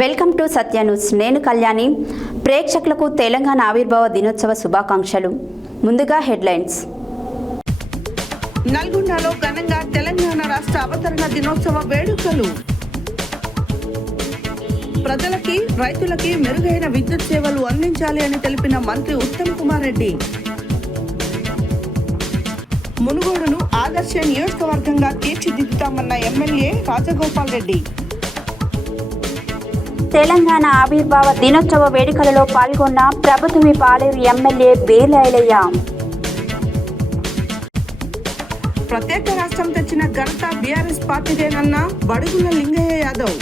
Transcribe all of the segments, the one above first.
Welcome to Satya news. నేను కళ్యాణి. ప్రేక్షకులకు తెలంగాణ ఆవిర్భావ దినోత్సవ శుభాకాంక్షలు. ముందుగా హెడ్లైన్స్. నల్గొండలో ఘనంగా తెలంగాణ రాష్ట్ర అవతరణ దినోత్సవ వేడుకలు. ప్రజలకి, రైతులకి మెరుగైన విద్యుత్ సేవలు అందించాలి అని తెలిపిన మంత్రి ఉత్తమ్ కుమార్ రెడ్డి. మునుగోడును ఆదర్శ నియోజకవర్గంగా తీర్చిదిద్దుతామన్న ఎమ్మెల్యే రాజగోపాల్ రెడ్డి. తెలంగాణ ఆవిర్భావ దినోత్సవ వేడుకలలో పాల్గొన్న ప్రభుత్వ పాలేరు ఎమ్మెల్యే బేర్ల ఐలయ్య. ప్రత్యేక రాష్ట్రం తెచ్చిన ఘనత బీఆర్ఎస్ పార్టీదేనన్న బడుగుల లింగయ్య యాదవ్.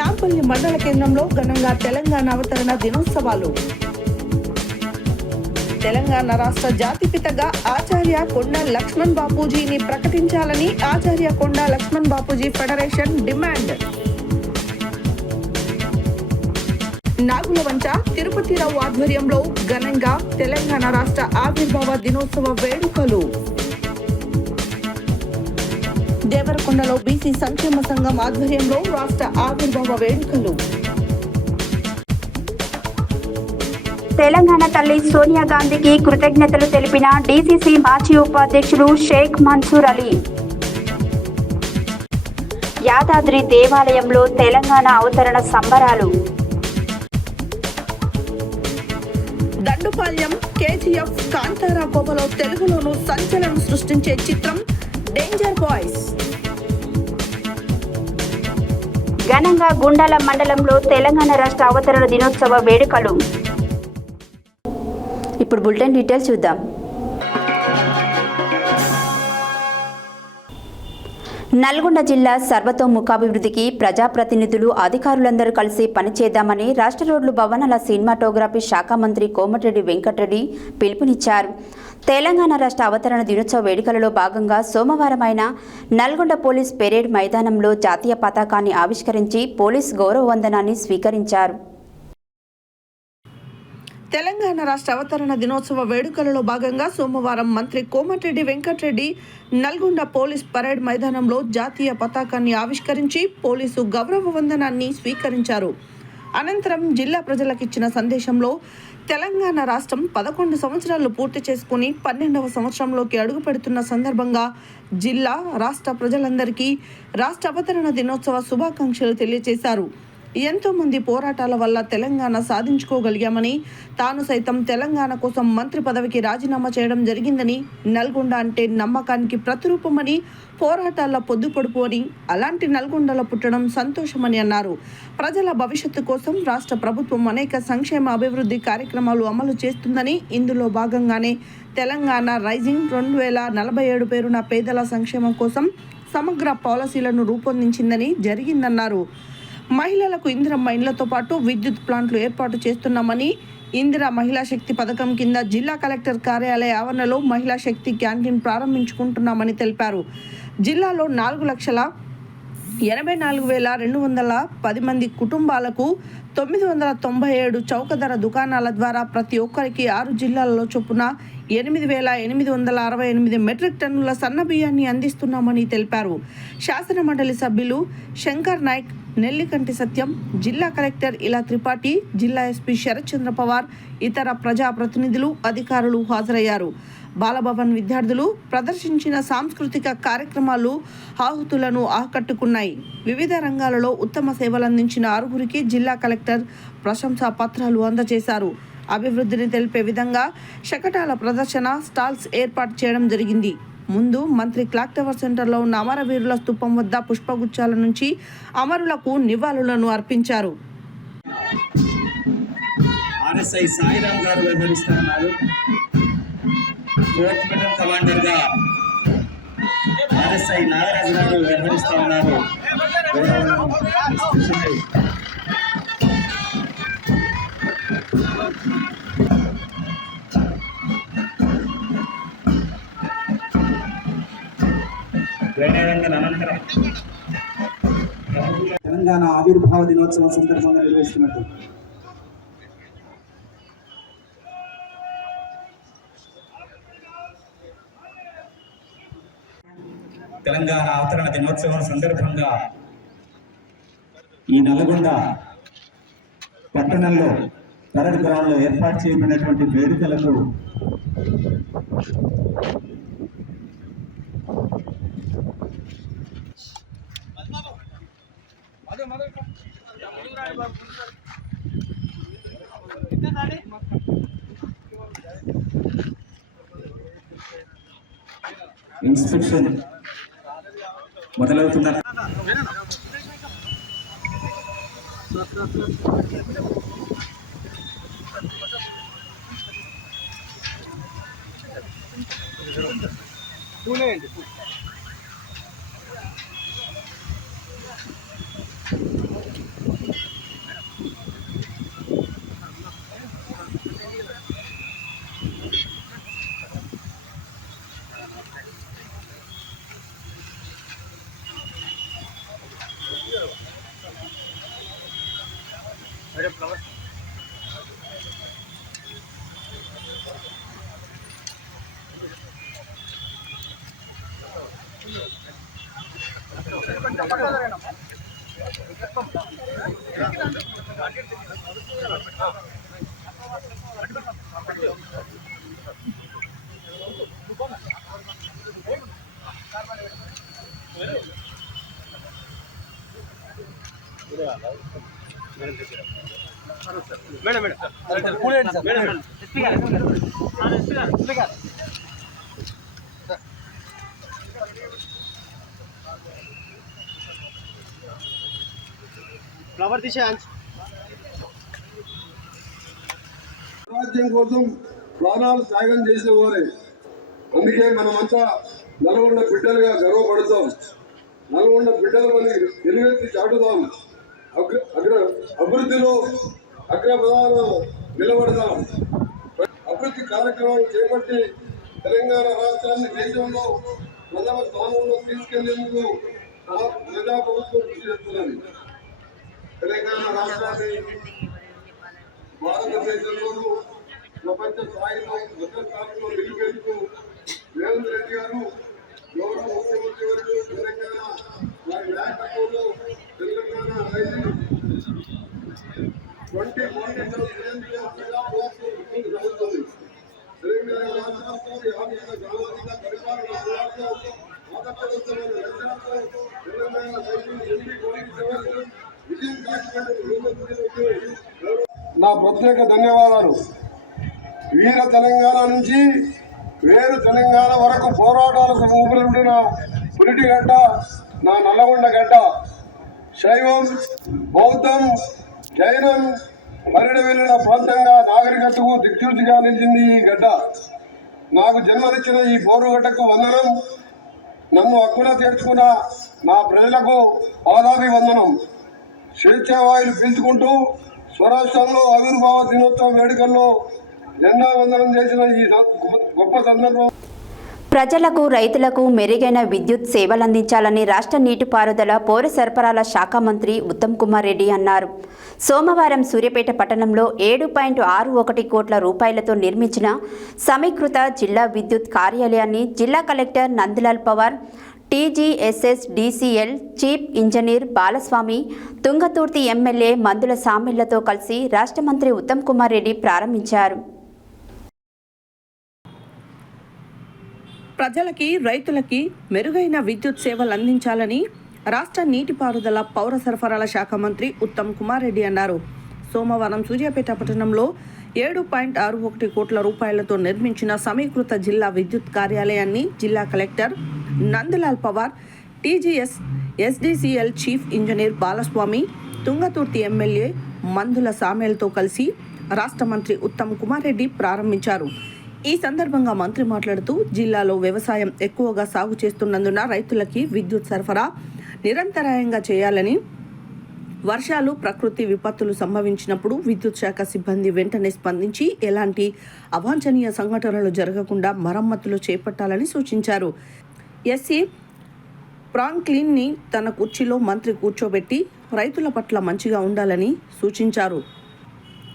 నాంపల్లి మండల కేంద్రంలో ఘనంగా తెలంగాణ అవతరణ దినోత్సవాలు. తెలంగాణ రాష్ట్ర జాతిపితగా ఆచార్య కొండా లక్ష్మణ్ బాపూజీని ప్రకటించాలని ఆచార్య కొండా లక్ష్మణ్ బాపూజీ ఫెడరేషన్ డిమాండ్. నాగులవంచ తిరుపతిరావు ఆధ్వర్యంలో ఘనంగా తెలంగాణ రాష్ట్ర ఆవిర్భావ దినోత్సవ వేడుకలు. దేవరకొండలో బీసీ సంక్షేమ సంఘం ఆధ్వర్యంలో రాష్ట్ర ఆవిర్భావ వేడుకలు. తెలంగాణ తల్లి సోనియా గాంధీకి కృతజ్ఞతలు తెలిపిన డీసీసీ మాజీ ఉపాధ్యక్షుడు షేక్ మన్సూర్ అలీ. యాదాద్రి దేవాలయంలో తెలంగాణ అవతరణ సంబరాలు. దండుపాల్యం కేజీఎఫ్ కాంతారా కోవలో తెలుగులోనూ సంచలనం సృష్టించే చిత్రం డేంజర్ బాయ్స్. ఘనంగా గుండాల మండలంలో తెలంగాణ రాష్ట్ర అవతరణ దినోత్సవ వేడుకలు. ఇప్పుడు బులెటిన్ డీటెయిల్స్ చూద్దాం. నల్గొండ జిల్లా సర్వతోముఖాభివృద్ధికి ప్రజాప్రతినిధులు, అధికారులందరూ కలిసి పనిచేద్దామని రాష్ట్ర రోడ్లు, భవనాల, సినిమాటోగ్రఫీ శాఖ మంత్రి కోమటిరెడ్డి వెంకటరెడ్డి పిలుపునిచ్చారు. తెలంగాణ రాష్ట్ర అవతరణ దినోత్సవ వేడుకలలో భాగంగా సోమవారం ఆయన నల్గొండ పోలీస్ పెరేడ్ మైదానంలో జాతీయ పతాకాన్ని ఆవిష్కరించి పోలీస్ గౌరవ వందనాన్ని స్వీకరించారు. తెలంగాణ రాష్ట్ర అవతరణ దినోత్సవ వేడుకలలో భాగంగా సోమవారం మంత్రి కోమటిరెడ్డి వెంకటరెడ్డి నల్గొండ పోలీస్ పరేడ్ మైదానంలో జాతీయ పతాకాన్ని ఆవిష్కరించి పోలీసు గౌరవ వందనాన్ని స్వీకరించారు. అనంతరం జిల్లా ప్రజలకు ఇచ్చిన సందేశంలో తెలంగాణ రాష్ట్రం 11 సంవత్సరాలు పూర్తి చేసుకుని 12వ సంవత్సరంలోకి అడుగుపెడుతున్న సందర్భంగా జిల్లా, రాష్ట్ర ప్రజలందరికీ రాష్ట్ర అవతరణ దినోత్సవ శుభాకాంక్షలు తెలియజేశారు. ఎంతో మంది పోరాటాల వల్ల తెలంగాణ సాధించుకోగలిగామని, తాను సైతం తెలంగాణ కోసం మంత్రి పదవికి రాజీనామా చేయడం జరిగిందని, నల్గొండ అంటే నమ్మకానికి ప్రతిరూపమని, పోరాటాల పొద్దుపొడుపు అని, అలాంటి నల్గొండలో పుట్టడం సంతోషమని అన్నారు. ప్రజల భవిష్యత్తు కోసం రాష్ట్ర ప్రభుత్వం అనేక సంక్షేమ అభివృద్ధి కార్యక్రమాలు అమలు చేస్తుందని, ఇందులో భాగంగానే తెలంగాణ రైజింగ్ 2047 పేరున పేదల సంక్షేమం కోసం సమగ్ర పాలసీలను రూపొందించిందని జరిగిందన్నారు. మహిళలకు ఇందిరమ్మ ఇండ్లతో పాటు విద్యుత్ ప్లాంట్లు ఏర్పాటు చేస్తున్నామని, ఇందిరా మహిళా శక్తి పథకం కింద జిల్లా కలెక్టర్ కార్యాలయ ఆవరణలో మహిళా శక్తి క్యాంటీన్ ప్రారంభించుకుంటున్నామని తెలిపారు. జిల్లాలో 4,84,210 మంది కుటుంబాలకు 997 చౌకధర దుకాణాల ద్వారా ప్రతి ఒక్కరికి 6 జిల్లాలలో చొప్పున 8,868 మెట్రిక్ టన్నుల సన్న బియ్యాన్ని అందిస్తున్నామని తెలిపారు. శాసన మండలి సభ్యులు శంకర్ నాయక్, నెల్లికంటి సత్యం, జిల్లా కలెక్టర్ ఇలా త్రిపాఠి, జిల్లా ఎస్పీ శరత్ చంద్ర పవార్, ఇతర ప్రజాప్రతినిధులు, అధికారులు హాజరయ్యారు. బాలభవన్ విద్యార్థులు ప్రదర్శించిన సాంస్కృతిక కార్యక్రమాలు ఆహుతులను ఆకట్టుకున్నాయి. వివిధ రంగాలలో ఉత్తమ సేవలందించిన 6గురికి జిల్లా కలెక్టర్ ప్రశంసా పత్రాలు అందజేశారు. అభివృద్ధిని తెలిపే విధంగా శకటాల ప్రదర్శన, స్టాల్స్ ఏర్పాటు చేయడం జరిగింది. ముందు మంత్రి క్లాక్ టవర్ సెంటర్లో ఉన్న అమరవీరుల స్తూపం వద్ద పుష్పగుచ్చాల నుంచి అమరులకు నివాళులను అర్పించారు. ఆర్ఎస్ఐ సాయిరామ్ గారు వ్యవహరిస్తున్నారు. ఫోర్త్ బెటన్ కమాండర్ గా ఆర్ఎస్ఐ నాగరాజు గారు వ్యవహరిస్తూ ఉన్నారు. అనంతరం తెలంగాణ ఆవిర్భావ దినోత్సవం సందర్భంగా నిర్వహిస్తున్నట్టు తెలంగాణ అవతరణ దినోత్సవం సందర్భంగా ఈ నల్గొండ పట్టణంలో పరేడ్ గ్రౌండ్లో ఏర్పాటు చేయబడినటువంటి వేడుకలకు ఇన్స్పెక్షన్ మొదలవుతున్న ఫ్లవర్ తీసే రాజ్యం కోసం ప్రాణాలు త్యాగం చేసిన వారే. అందుకే మనమంతా నల్గొండ బిడ్డలుగా గర్వపడతాం. నల్గొండ బిడ్డలని ఎలుగెత్తి చాటుదాం. అభివృద్ధిలో అగ్రప్రధాన నిలబడదాం. అభివృద్ధి కార్యక్రమాలు చేపట్టి తెలంగాణ రాష్ట్రాన్ని దేశంలో ప్రథమ స్థానంలో తీసుకెళ్లేందుకు ప్రజాప్రభుత్వం కృషి చేస్తున్నది. తెలంగాణ రాష్ట్రాన్ని భారతదేశంలోనూ ప్రపంచ స్థాయిలో అగ్రస్థానంలో నిలిపేందుకు రేవంత్ రెడ్డి గారు గౌరవ ముఖ్యమంత్రి వర్యులు తెలంగాణ వారి నాయకత్వంలో తెలంగాణ 2047 జరుగుతుంది. తెలంగాణ రాష్ట్రానికి ఆర్థిక సామాజిక పరిపాలన ఆదర్శవంతమైన రైతులతో తెలంగాణ నా ప్రత్యేక ధన్యవాదాలు. వీర తెలంగాణ నుంచి వేరు తెలంగాణ వరకు పోరాటాలకు ఊపిరిన పురిటి గడ్డ నా నల్లగొండ గడ్డ. శైవం, బౌద్ధం, జైనం పరిడి వెళ్ళిన ప్రాంతంగా నాగరికతకు దిక్సూచిగా నిలిచింది ఈ గడ్డ. నాకు జన్మనిచ్చిన ఈ పోరుగడ్డకు వందనం. నన్ను హక్కున చేర్చుకున్న నా ప్రజలకు పాదాభివందనం. స్వేచ్ఛావాయులు పీల్చుకుంటూ స్వరాష్ట్రంలో ఆవిర్భావ దినోత్సవ వేడుకల్లో జెండా వందనం చేసిన ఈ గొప్ప సందర్భం ప్రజలకు, రైతులకు మెరుగైన విద్యుత్ సేవలందించాలని రాష్ట్ర నీటిపారుదల, పౌర సరఫరాల శాఖ మంత్రి ఉత్తమ్ కుమార్ రెడ్డి అన్నారు. సోమవారం సూర్యాపేట పట్టణంలో 7.61 కోట్ల రూపాయలతో నిర్మించిన సమీకృత జిల్లా విద్యుత్ కార్యాలయాన్ని జిల్లా collector Nandlal Pawar, TGSS DCL chief engineer Balaswamy, Thungathurthi MLA Mandula సామిళ్లతో కలిసి రాష్ట్ర మంత్రి ఉత్తమ్ కుమార్ రెడ్డి ప్రారంభించారు. ప్రజలకి, రైతులకి మెరుగైన విద్యుత్ సేవలు అందించాలని రాష్ట్ర నీటిపారుదల, పౌర సరఫరాల శాఖ మంత్రి ఉత్తమ్ కుమార్ రెడ్డి అన్నారు. సోమవారం సూర్యాపేట పట్టణంలో 7.61 కోట్ల రూపాయలతో నిర్మించిన సమీకృత జిల్లా విద్యుత్ కార్యాలయాన్ని జిల్లా collector Nandlal Pawar, TGS SDCL chief engineer Balaswamy, Thungathurthi MLA Mandula సామేల్తో కలిసి రాష్ట్ర మంత్రి ఉత్తమ్ కుమార్ రెడ్డి ప్రారంభించారు. ఈ సందర్భంగా మంత్రి మాట్లాడుతూ జిల్లాలో వ్యవసాయం ఎక్కువగా సాగు చేస్తున్నందున రైతులకి విద్యుత్ సరఫరా నిరంతరాయంగా చేయాలని, వర్షాలు, ప్రకృతి విపత్తులు సంభవించినప్పుడు విద్యుత్ శాఖ సిబ్బంది వెంటనే స్పందించి ఎలాంటి అవాంఛనీయ సంఘటనలు జరగకుండా మరమ్మతులు చేపట్టాలని సూచించారు. ఎస్సీ ఫ్రాంక్లిన్ని తన కుర్చీలో మంత్రి కూర్చోబెట్టి రైతుల పట్ల మంచిగా ఉండాలని సూచించారు.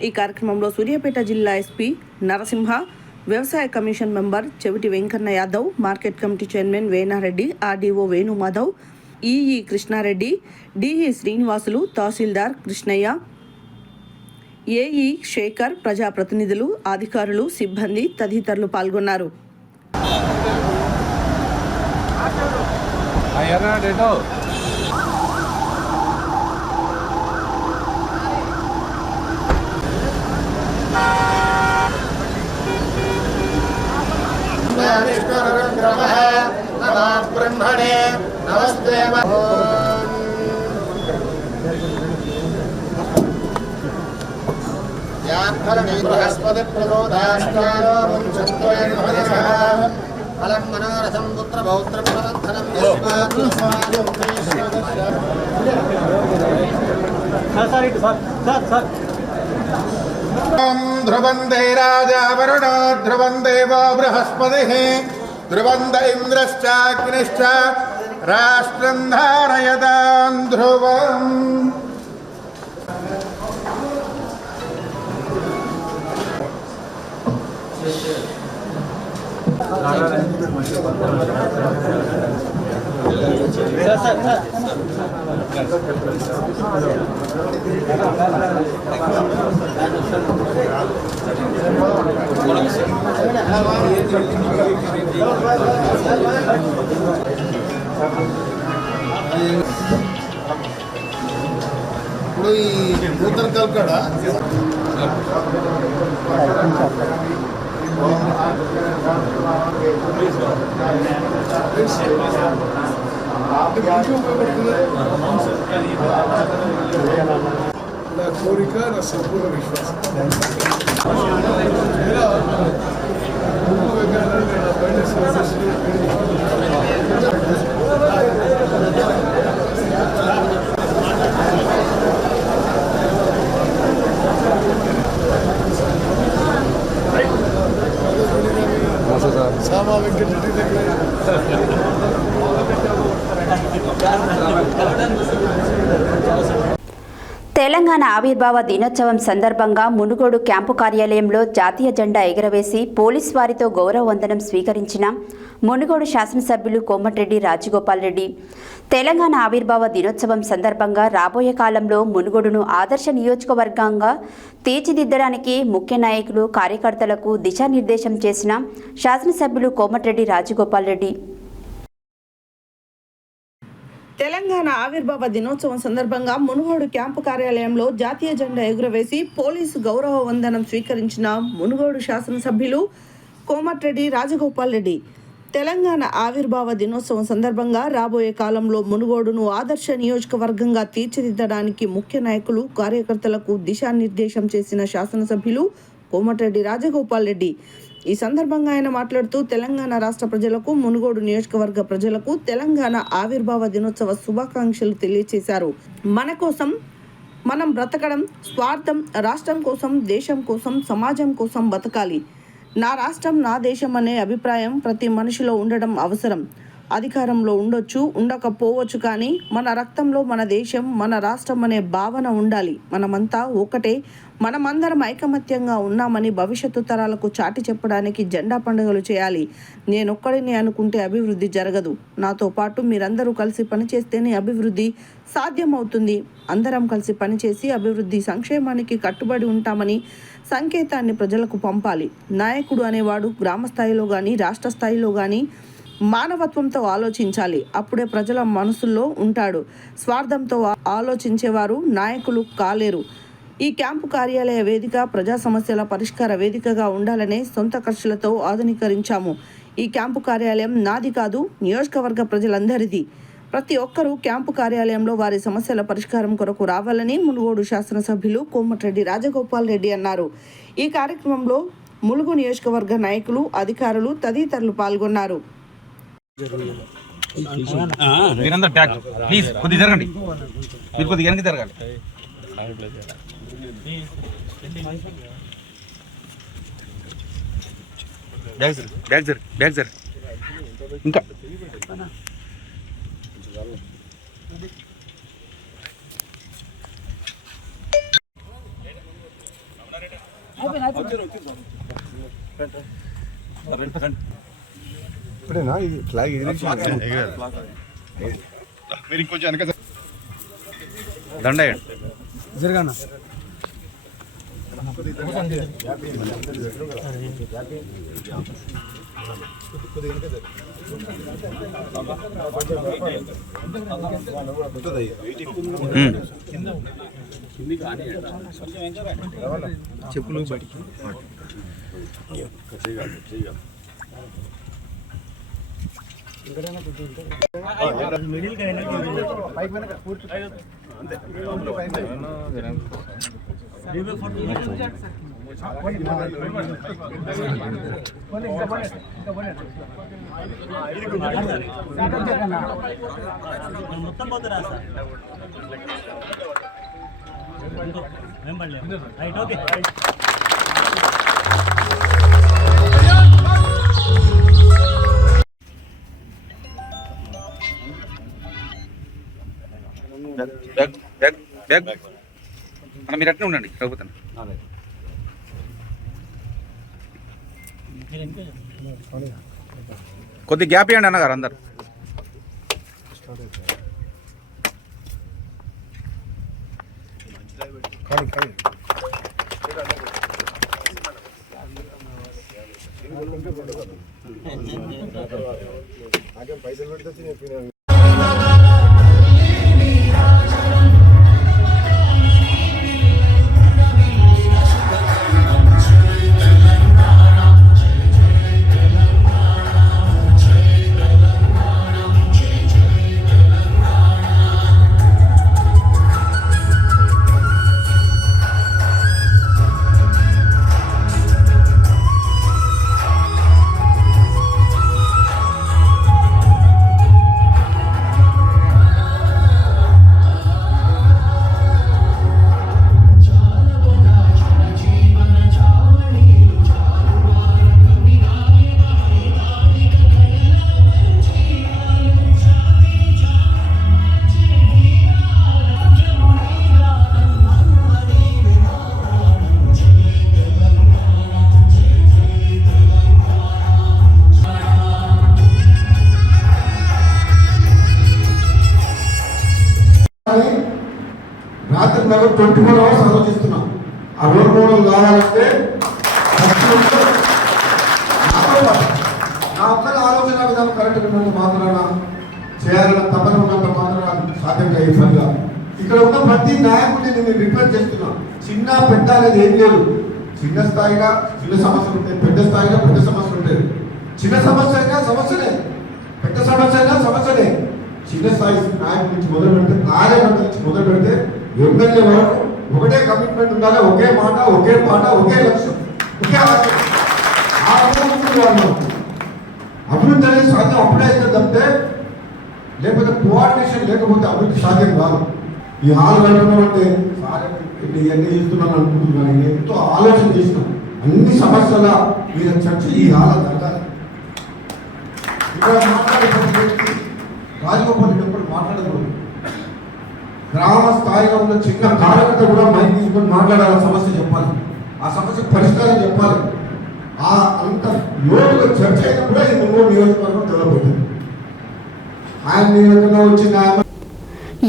ఈ కార్యక్రమంలో సూర్యాపేట జిల్లా ఎస్పీ నరసింహ, వ్యవసాయ commission member Cheviti Venkanna Yadav, market committee chairman Venareddy, RDO Venumadhav, EE Krishnareddy, DE Srinivasulu, tahsildar Krishnaiah, AE Sekhar, ప్రజాప్రతినిధులు, అధికారులు, సిబ్బంది తదితరులు పాల్గొన్నారు. ब्रह्मणे नमस्ते बृहस्पति प्रबोधास्तारो फलं मनोरथं पुत्र पौत्र प्रबन्धनं ध्रुवं राजा वरुणो ध्रुवं देवो बृहस्पतिः ध्रुवन्त इन्द्रश्चाग्निश्च राष्ट्रं धारयतां ध्रुवम् ఇప్పుడు ఈ నూతన కల్కడ నా కోరిక నా సంపూర్ణ విశ్వాసం తెలంగాణ ఆవిర్భావ దినోత్సవం సందర్భంగా మునుగోడు క్యాంపు కార్యాలయంలో జాతీయ జెండా ఎగురవేసి పోలీస్ వారితో గౌరవ వందనం స్వీకరించిన మునుగోడు శాసనసభ్యులు కోమటిరెడ్డి రాజగోపాల్ రెడ్డి తెలంగాణ ఆవిర్భావ దినోత్సవం సందర్భంగా రాబోయే కాలంలో మునుగోడును ఆదర్శ నియోజకవర్గంగా తీర్చిదిద్దడానికి ముఖ్య నాయకులు కార్యకర్తలకు దిశానిర్దేశం చేసిన శాసనసభ్యులు కోమటిరెడ్డి రాజగోపాల్ రెడ్డి తెలంగాణ ఆవిర్భావ దినోత్సవం సందర్భంగా మునుగోడు క్యాంపు కార్యాలయంలో జాతీయ జెండా ఎగురవేసి పోలీసు గౌరవ వందనం స్వీకరించిన మునుగోడు శాసనసభ్యులు కోమటిరెడ్డి రాజగోపాల్ రెడ్డి తెలంగాణ ఆవిర్భావ దినోత్సవం సందర్భంగా రాబోయే కాలంలో మునుగోడును ఆదర్శ నియోజకవర్గంగా తీర్చిదిద్దడానికి ముఖ్య నాయకులు కార్యకర్తలకు దిశానిర్దేశం చేసిన శాసనసభ్యులు కోమటిరెడ్డి రాజగోపాల్ రెడ్డి ఈ సందర్భంగా ఆయన మాట్లాడుతూ తెలంగాణ రాష్ట్ర ప్రజలకు మునుగోడు నియోజకవర్గ ప్రజలకు తెలంగాణ ఆవిర్భావ దినోత్సవ శుభాకాంక్షలు తెలియజేశారు. మన కోసం మనం బ్రతకడం స్వార్థం, రాష్ట్రం కోసం, దేశం కోసం, సమాజం కోసం బతకాలి. నా రాష్ట్రం నా దేశం అనే అభిప్రాయం ప్రతి మనిషిలో ఉండడం అవసరం. అధికారంలో ఉండొచ్చు, ఉండకపోవచ్చు, కానీ మన రక్తంలో మన దేశం, మన రాష్ట్రం అనే భావన ఉండాలి. మనమంతా ఒకటే, మనమందరం ఐకమత్యంగా ఉన్నామని భవిష్యత్తు తరాలకు చాటి చెప్పడానికి జెండా పండుగలు చేయాలి. నేనొక్కడిని అనుకుంటే అభివృద్ధి జరగదు. నాతో పాటు మీరందరూ కలిసి పనిచేస్తేనే అభివృద్ధి సాధ్యమవుతుంది. అందరం కలిసి పనిచేసి అభివృద్ధి సంక్షేమానికి కట్టుబడి ఉంటామని సంకేతాన్ని ప్రజలకు పంపాలి. నాయకుడు అనేవాడు గ్రామ స్థాయిలో కానీ రాష్ట్ర స్థాయిలో కానీ మానవత్వంతో ఆలోచించాలి. అప్పుడే ప్రజల మనసుల్లో ఉంటాడు. స్వార్థంతో ఆలోచించేవారు నాయకులు కాలేరు. ఈ క్యాంపు కార్యాలయ వేదిక ప్రజా సమస్యల పరిష్కార వేదికగా ఉండాలనే సొంత ఖర్చులతో ఆధునీకరించాము. ఈ క్యాంపు కార్యాలయం నాది కాదు, నియోజకవర్గ ప్రజలందరిది. ప్రతి ఒక్కరూ క్యాంపు కార్యాలయంలో వారి సమస్యల పరిష్కారం కొరకు రావాలని మునుగోడు శాసనసభ్యులు కోమటిరెడ్డి రాజగోపాల్ రెడ్డి అన్నారు. ఈ కార్యక్రమంలో ములుగు నియోజకవర్గ నాయకులు, అధికారులు తదితరులు పాల్గొన్నారు. మీరందరూ బ్యాక్ ప్లీజ్ కొద్దిగా జరగండి, మీరు కొద్దిగా వెనక్కి జరగాలి. బ్యాక్ జర్ ఇంకా ఇప్పుడేనా ఇది ఫ్లాగ్ మీరు ఇంకొంచెం వెనక దండయండి. జరగనా చెప్పులు బయటికి మొత్తం పోతురా సార్ రైట్ ఓకే బ్యాగ్ అన్న మీరు అట్నే ఉండండి రఘుపతి. కొద్ది గ్యాప్ ఇవ్వండి అన్నగారు అందరు. పైసలు పెడితే రాత్రి 24 hours ఆలోచిస్తున్నాం. ఆ రోడ్ మోడల్ కావాలంటే నా ఒక్కరి ఆలోచన విధానం కరెక్ట్ ఉన్నంత మాత్రాన చేయాలన్న తపన ఉన్నంత మాత్రాన సాధ్యం అయ్యే పనిగా ఇక్కడ ఉన్న ప్రతి నాయకుడిని నేను రిక్వెస్ట్ చేస్తున్నాను. చిన్న పెద్ద అనేది ఏం లేదు. చిన్న స్థాయిగా చిన్న సమస్యలు ఉంటాయి, పెద్ద స్థాయిగా పెద్ద సమస్యలు ఉంటాయి. చిన్న సమస్య అయినా సమస్యనే, పెద్ద సమస్య అయినా సమస్యనే. చిన్న స్థాయి నాయకుడి నుంచి మొదలు పెడితే, కార్యకర్త నుంచి మొదలు పెడితే ఎమ్మెల్యే వరకు ఒకటే కమిట్మెంట్ ఉండాలి. ఒకే మాట, ఒకే పాట, ఒకే లక్ష్యం, ఒకే ఆలోచన. ఆ అభివృద్ధి అనేది సాధ్యం అప్పుడే అయితే తప్పితే, లేకపోతే కోఆర్డినేషన్ లేకపోతే అభివృద్ధి సాధ్యం కాదు. ఈ 6 గంటలు అంటే ఇవన్నీ చేస్తున్నాను అనుకుంటున్నాను. నేను ఎంతో ఆలోచన చేసినాం. అన్ని సమస్యల మీద చర్చ ఈ హాల జరగాలి. ఇక్కడ మాట్లాడే రాజగోపాల్ రెడ్డి ఎప్పుడు మాట్లాడకూడదు. గ్రామ స్థాయిలో ఉన్న చిన్న కార్యకర్త కూడా మైక్ తీసుకొని మాట్లాడాలి, సమస్య చెప్పాలి, ఆ సమస్య పరిష్కారం చెప్పాలి. ఆ అంత లోతుగా చర్చ అయినప్పుడే ఈ మున్నూరు నియోజకవర్గం డెవలప్ అవుతుంది. ఆయన నియోజకంలో వచ్చిన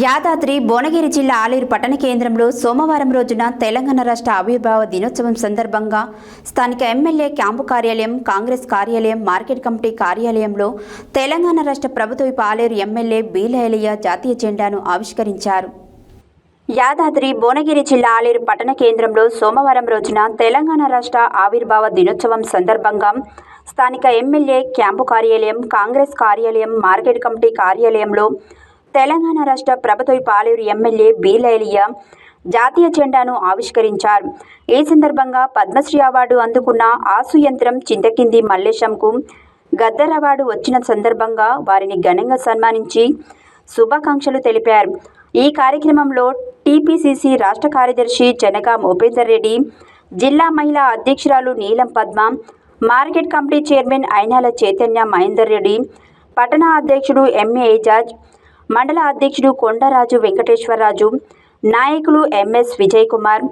యాదాద్రి భువనగిరి జిల్లా ఆలేరు పట్టణ కేంద్రంలో సోమవారం రోజున తెలంగాణ రాష్ట్ర ఆవిర్భావ దినోత్సవం సందర్భంగా స్థానిక ఎమ్మెల్యే క్యాంపు కార్యాలయం, కాంగ్రెస్ కార్యాలయం, మార్కెట్ కమిటీ కార్యాలయంలో తెలంగాణ రాష్ట్ర ప్రభుత్వ ఆలేరు ఎమ్మెల్యే బీలయ్య జాతీయ జెండాను ఆవిష్కరించారు. యాదాద్రి భువనగిరి జిల్లా ఆలేరు పట్టణ కేంద్రంలో సోమవారం రోజున తెలంగాణ రాష్ట్ర ఆవిర్భావ దినోత్సవం సందర్భంగా స్థానిక ఎమ్మెల్యే క్యాంపు కార్యాలయం, కాంగ్రెస్ కార్యాలయం, మార్కెట్ కమిటీ కార్యాలయంలో తెలంగాణ రాష్ట్ర ప్రభుత్వ ఆలేరు ఎమ్మెల్యే బీలయ్య జాతీయ జెండాను ఆవిష్కరించారు. ఈ సందర్భంగా పద్మశ్రీ అవార్డు అందుకున్న ఆసు యంత్రం చింతకింది మల్లేశంకు గద్దర్ అవార్డు వచ్చిన సందర్భంగా వారిని ఘనంగా సన్మానించి శుభాకాంక్షలు తెలిపారు. ఈ కార్యక్రమంలో టీపీసీసీ రాష్ట్ర కార్యదర్శి జనగాం ఉపేందర్ రెడ్డి, జిల్లా మహిళా అధ్యక్షురాలు నీలం Padma, market committee chairman Ayinala Chaitanya Mahender Reddy, పట్టణ అధ్యక్షుడు ఎంఏ ఏజాజ్, మండల అధ్యక్షుడు కొండరాజు వెంకటేశ్వరరాజు, నాయకులు ఎంఎస్ విజయ్ కుమార్,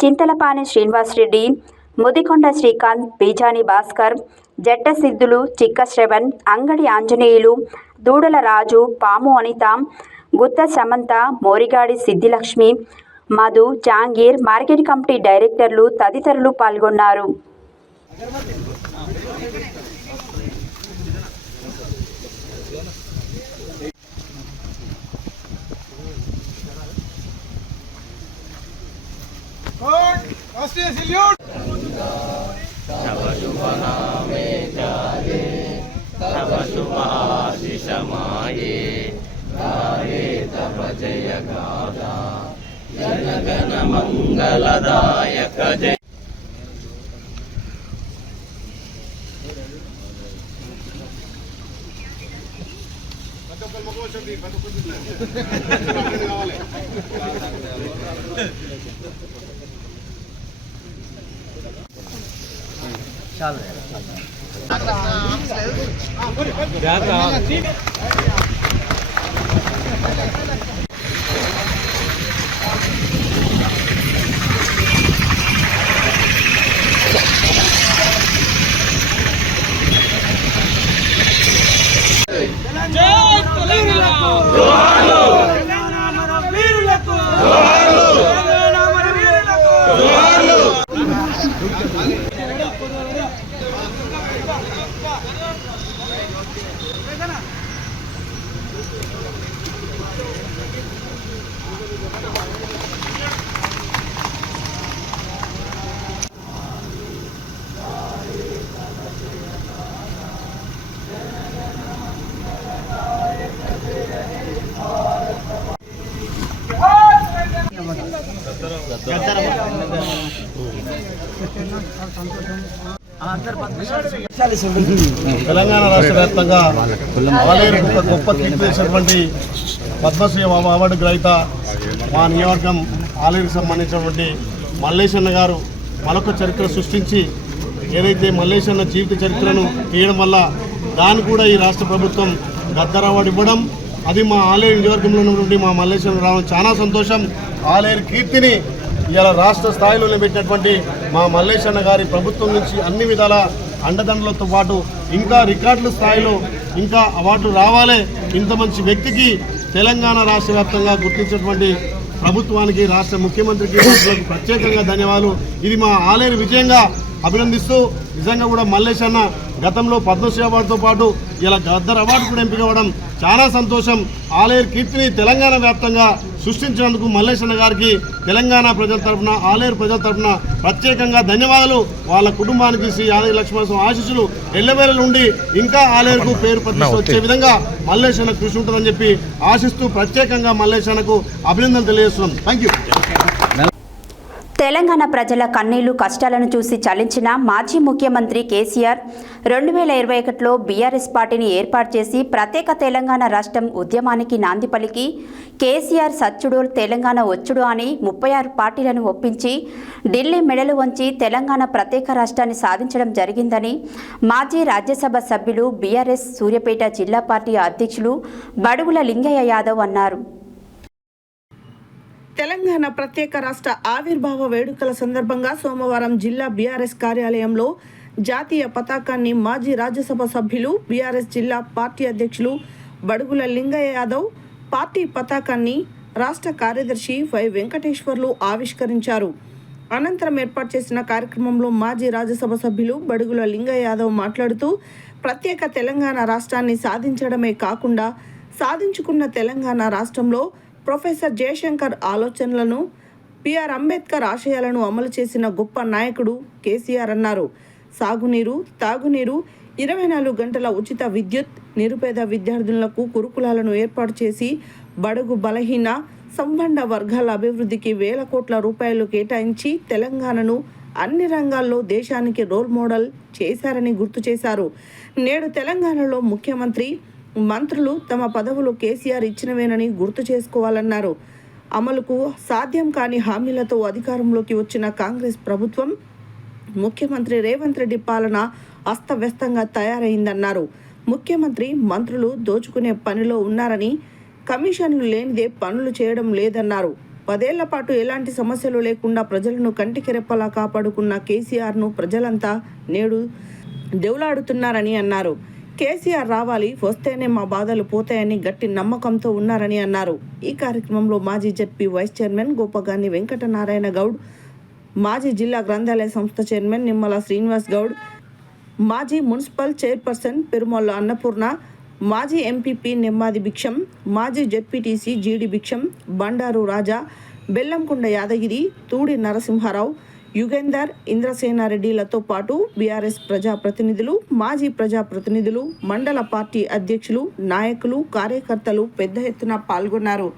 చింతలపాని శ్రీనివాసరెడ్డి, ముదికొండ శ్రీకాంత్, బీజాని భాస్కర్, జట్ట సిద్ధులు, చిక్క శ్రవణ్, అంగడి ఆంజనేయులు, దూడల రాజు, పాము అనిత, గుత్త సమంత, మోరిగాడి సిద్ధిలక్ష్మి, మధు, జాంగీర్, మార్కెట్ కమిటీ డైరెక్టర్లు తదితరులు పాల్గొన్నారు. राष्ट्रीय सल्यूट మంగళదాయక జయ తెలంగాణ రాష్ట్ర వ్యాప్తంగా ఆలేరు గొప్ప కీర్తి చేసినటువంటి పద్మశ్రీ అవార్డు గ్రహీత మా నియోజకవర్గం ఆలేరుకు సంబంధించినటువంటి మల్లేశన్న గారు మరొక చరిత్ర సృష్టించి ఏదైతే మల్లేశన్న జీవిత చరిత్రను తీయడం వల్ల దాన్ని కూడా ఈ రాష్ట్ర ప్రభుత్వం గద్దర్ అవార్డు ఇవ్వడం, అది మా ఆలేరు నియోజకవర్గంలో ఉన్నటువంటి మా మల్లేశన్న రావడం చాలా సంతోషం. ఆలేరు కీర్తిని ఇలా రాష్ట్ర స్థాయిలో నిలబెట్టినటువంటి మా మల్లేశన్న గారి ప్రభుత్వం నుంచి అన్ని విధాల అండదండలతో పాటు ఇంకా రికార్డుల స్థాయిలో ఇంకా అవార్డులు రావాలి. ఇంత మంచి వ్యక్తికి తెలంగాణ రాష్ట్ర వ్యాప్తంగా గుర్తించినటువంటి ప్రభుత్వానికి, రాష్ట్ర ముఖ్యమంత్రికి ప్రత్యేకంగా ధన్యవాదాలు. ఇది మా ఆలేరు విజయంగా అభినందిస్తూ, నిజంగా కూడా మల్లేశన్న గతంలో పద్మశ్రీ అవార్డుతో పాటు ఇలా గద్దర్ అవార్డు కూడా ఎంపిక అవ్వడం చాలా సంతోషం. ఆలేరు కీర్తిని తెలంగాణ వ్యాప్తంగా సృష్టించినందుకు మల్లేశన్న గారికి తెలంగాణ ప్రజల తరఫున, ఆలేరు ప్రజల తరఫున ప్రత్యేకంగా ధన్యవాదాలు. వాళ్ళ కుటుంబానికి శ్రీ యాదగిరి లక్ష్మణస్వామి ఆశీస్సులు ఎల్లవేళ నుండి ఇంకా ఆలేరుకు పేరు ప్రతిష్ట వచ్చే విధంగా మల్లేశన్న కృషి ఉంటుందని చెప్పి ఆశిస్తూ ప్రత్యేకంగా మల్లేశన్నకు అభినందనలు తెలియజేస్తున్నాం. Thank you. తెలంగాణ ప్రజల కన్నీళ్లు కష్టాలను చూసి చలించిన మాజీ ముఖ్యమంత్రి కేసీఆర్ 2021లో బీఆర్ఎస్ పార్టీని ఏర్పాటు చేసి ప్రత్యేక తెలంగాణ రాష్ట్రం ఉద్యమానికి నాంది పలికి కేసీఆర్ సచ్చుడు తెలంగాణ వచ్చుడు అని 36 పార్టీలను ఒప్పించి ఢిల్లీ మెడలు వంచి తెలంగాణ ప్రత్యేక రాష్ట్రాన్ని సాధించడం జరిగిందని మాజీ రాజ్యసభ సభ్యులు బీఆర్ఎస్ సూర్యాపేట జిల్లా పార్టీ అధ్యక్షులు బడుగుల లింగయ్య యాదవ్ అన్నారు. తెలంగాణ ప్రత్యేక రాష్ట్ర ఆవిర్భావ వేడుకల సందర్భంగా సోమవారం జిల్లా బీఆర్ఎస్ కార్యాలయంలో జాతీయ పతాకాన్ని మాజీ రాజ్యసభ సభ్యులు బీఆర్ఎస్ జిల్లా పార్టీ అధ్యక్షులు బడుగుల లింగయ్య యాదవ్ పార్టీ పతాకాన్ని రాష్ట్ర కార్యదర్శి వై వెంకటేశ్వర్లు ఆవిష్కరించారు. అనంతరం ఏర్పాటు చేసిన కార్యక్రమంలో మాజీ రాజ్యసభ సభ్యులు బడుగుల లింగయ్య యాదవ్ మాట్లాడుతూ ప్రత్యేక తెలంగాణ రాష్ట్రాన్ని సాధించడమే కాకుండా సాధించుకున్న తెలంగాణ రాష్ట్రంలో ప్రొఫెసర్ జయశంకర్ ఆలోచనలను, బిఆర్ అంబేద్కర్ ఆశయాలను అమలు చేసిన గొప్ప నాయకుడు కేసీఆర్ అన్నారు. సాగునీరు, తాగునీరు, 24 గంటల ఉచిత విద్యుత్, నిరుపేద విద్యార్థులకు గురుకులాలను ఏర్పాటు చేసి బడుగు బలహీన సంబంధ వర్గాల అభివృద్ధికి వేల కోట్ల రూపాయలు కేటాయించి తెలంగాణను అన్ని రంగాల్లో దేశానికి రోల్ మోడల్ చేశారని గుర్తు చేశారు. నేడు తెలంగాణలో ముఖ్యమంత్రి, మంత్రులు తమ పదవులు కేసీఆర్ ఇచ్చినవేనని గుర్తు చేసుకోవాలన్నారు. అమలుకు సాధ్యం కాని హామీలతో అధికారంలోకి వచ్చిన కాంగ్రెస్ ప్రభుత్వం ముఖ్యమంత్రి రేవంత్ రెడ్డి పాలన అస్తవ్యస్తంగా తయారైందన్నారు. ముఖ్యమంత్రి, మంత్రులు దోచుకునే పనిలో ఉన్నారని, కమిషన్లు లేనిదే పనులు చేయడం లేదన్నారు. 10 ఏళ్ల పాటు ఎలాంటి సమస్యలు లేకుండా ప్రజలను కంటికి రెప్పలా కాపాడుకున్న కేసీఆర్ను ప్రజలంతా నేడు దేవులాడుతున్నారని అన్నారు. కేసీఆర్ రావాలి, వస్తేనే మా బాధలు పోతాయని గట్టి నమ్మకంతో ఉన్నారని అన్నారు. ఈ కార్యక్రమంలో మాజీ ZP vice chairman Gopagani Venkatanarayana Goud, మాజీ జిల్లా గ్రంథాలయ సంస్థ చైర్మన్ నిమ్మల శ్రీనివాస్ గౌడ్, మాజీ మున్సిపల్ చైర్పర్సన్ పెరుమల్ల అన్నపూర్ణ, మాజీ ఎంపీపీ నెమ్మాది భిక్షం, మాజీ జెడ్పీటీసీ జీడి భిక్షం, బండారు రాజా, బెల్లంకొండ యాదగిరి, తూడి నరసింహారావు, యుగేందర్, ఇంద్రసేనారెడ్డిలతో పాటు బీఆర్ఎస్ ప్రజాప్రతినిధులు, మాజీ ప్రజాప్రతినిధులు, మండల పార్టీ అధ్యక్షులు, నాయకులు, కార్యకర్తలు పెద్ద ఎత్తున పాల్గొన్నారు.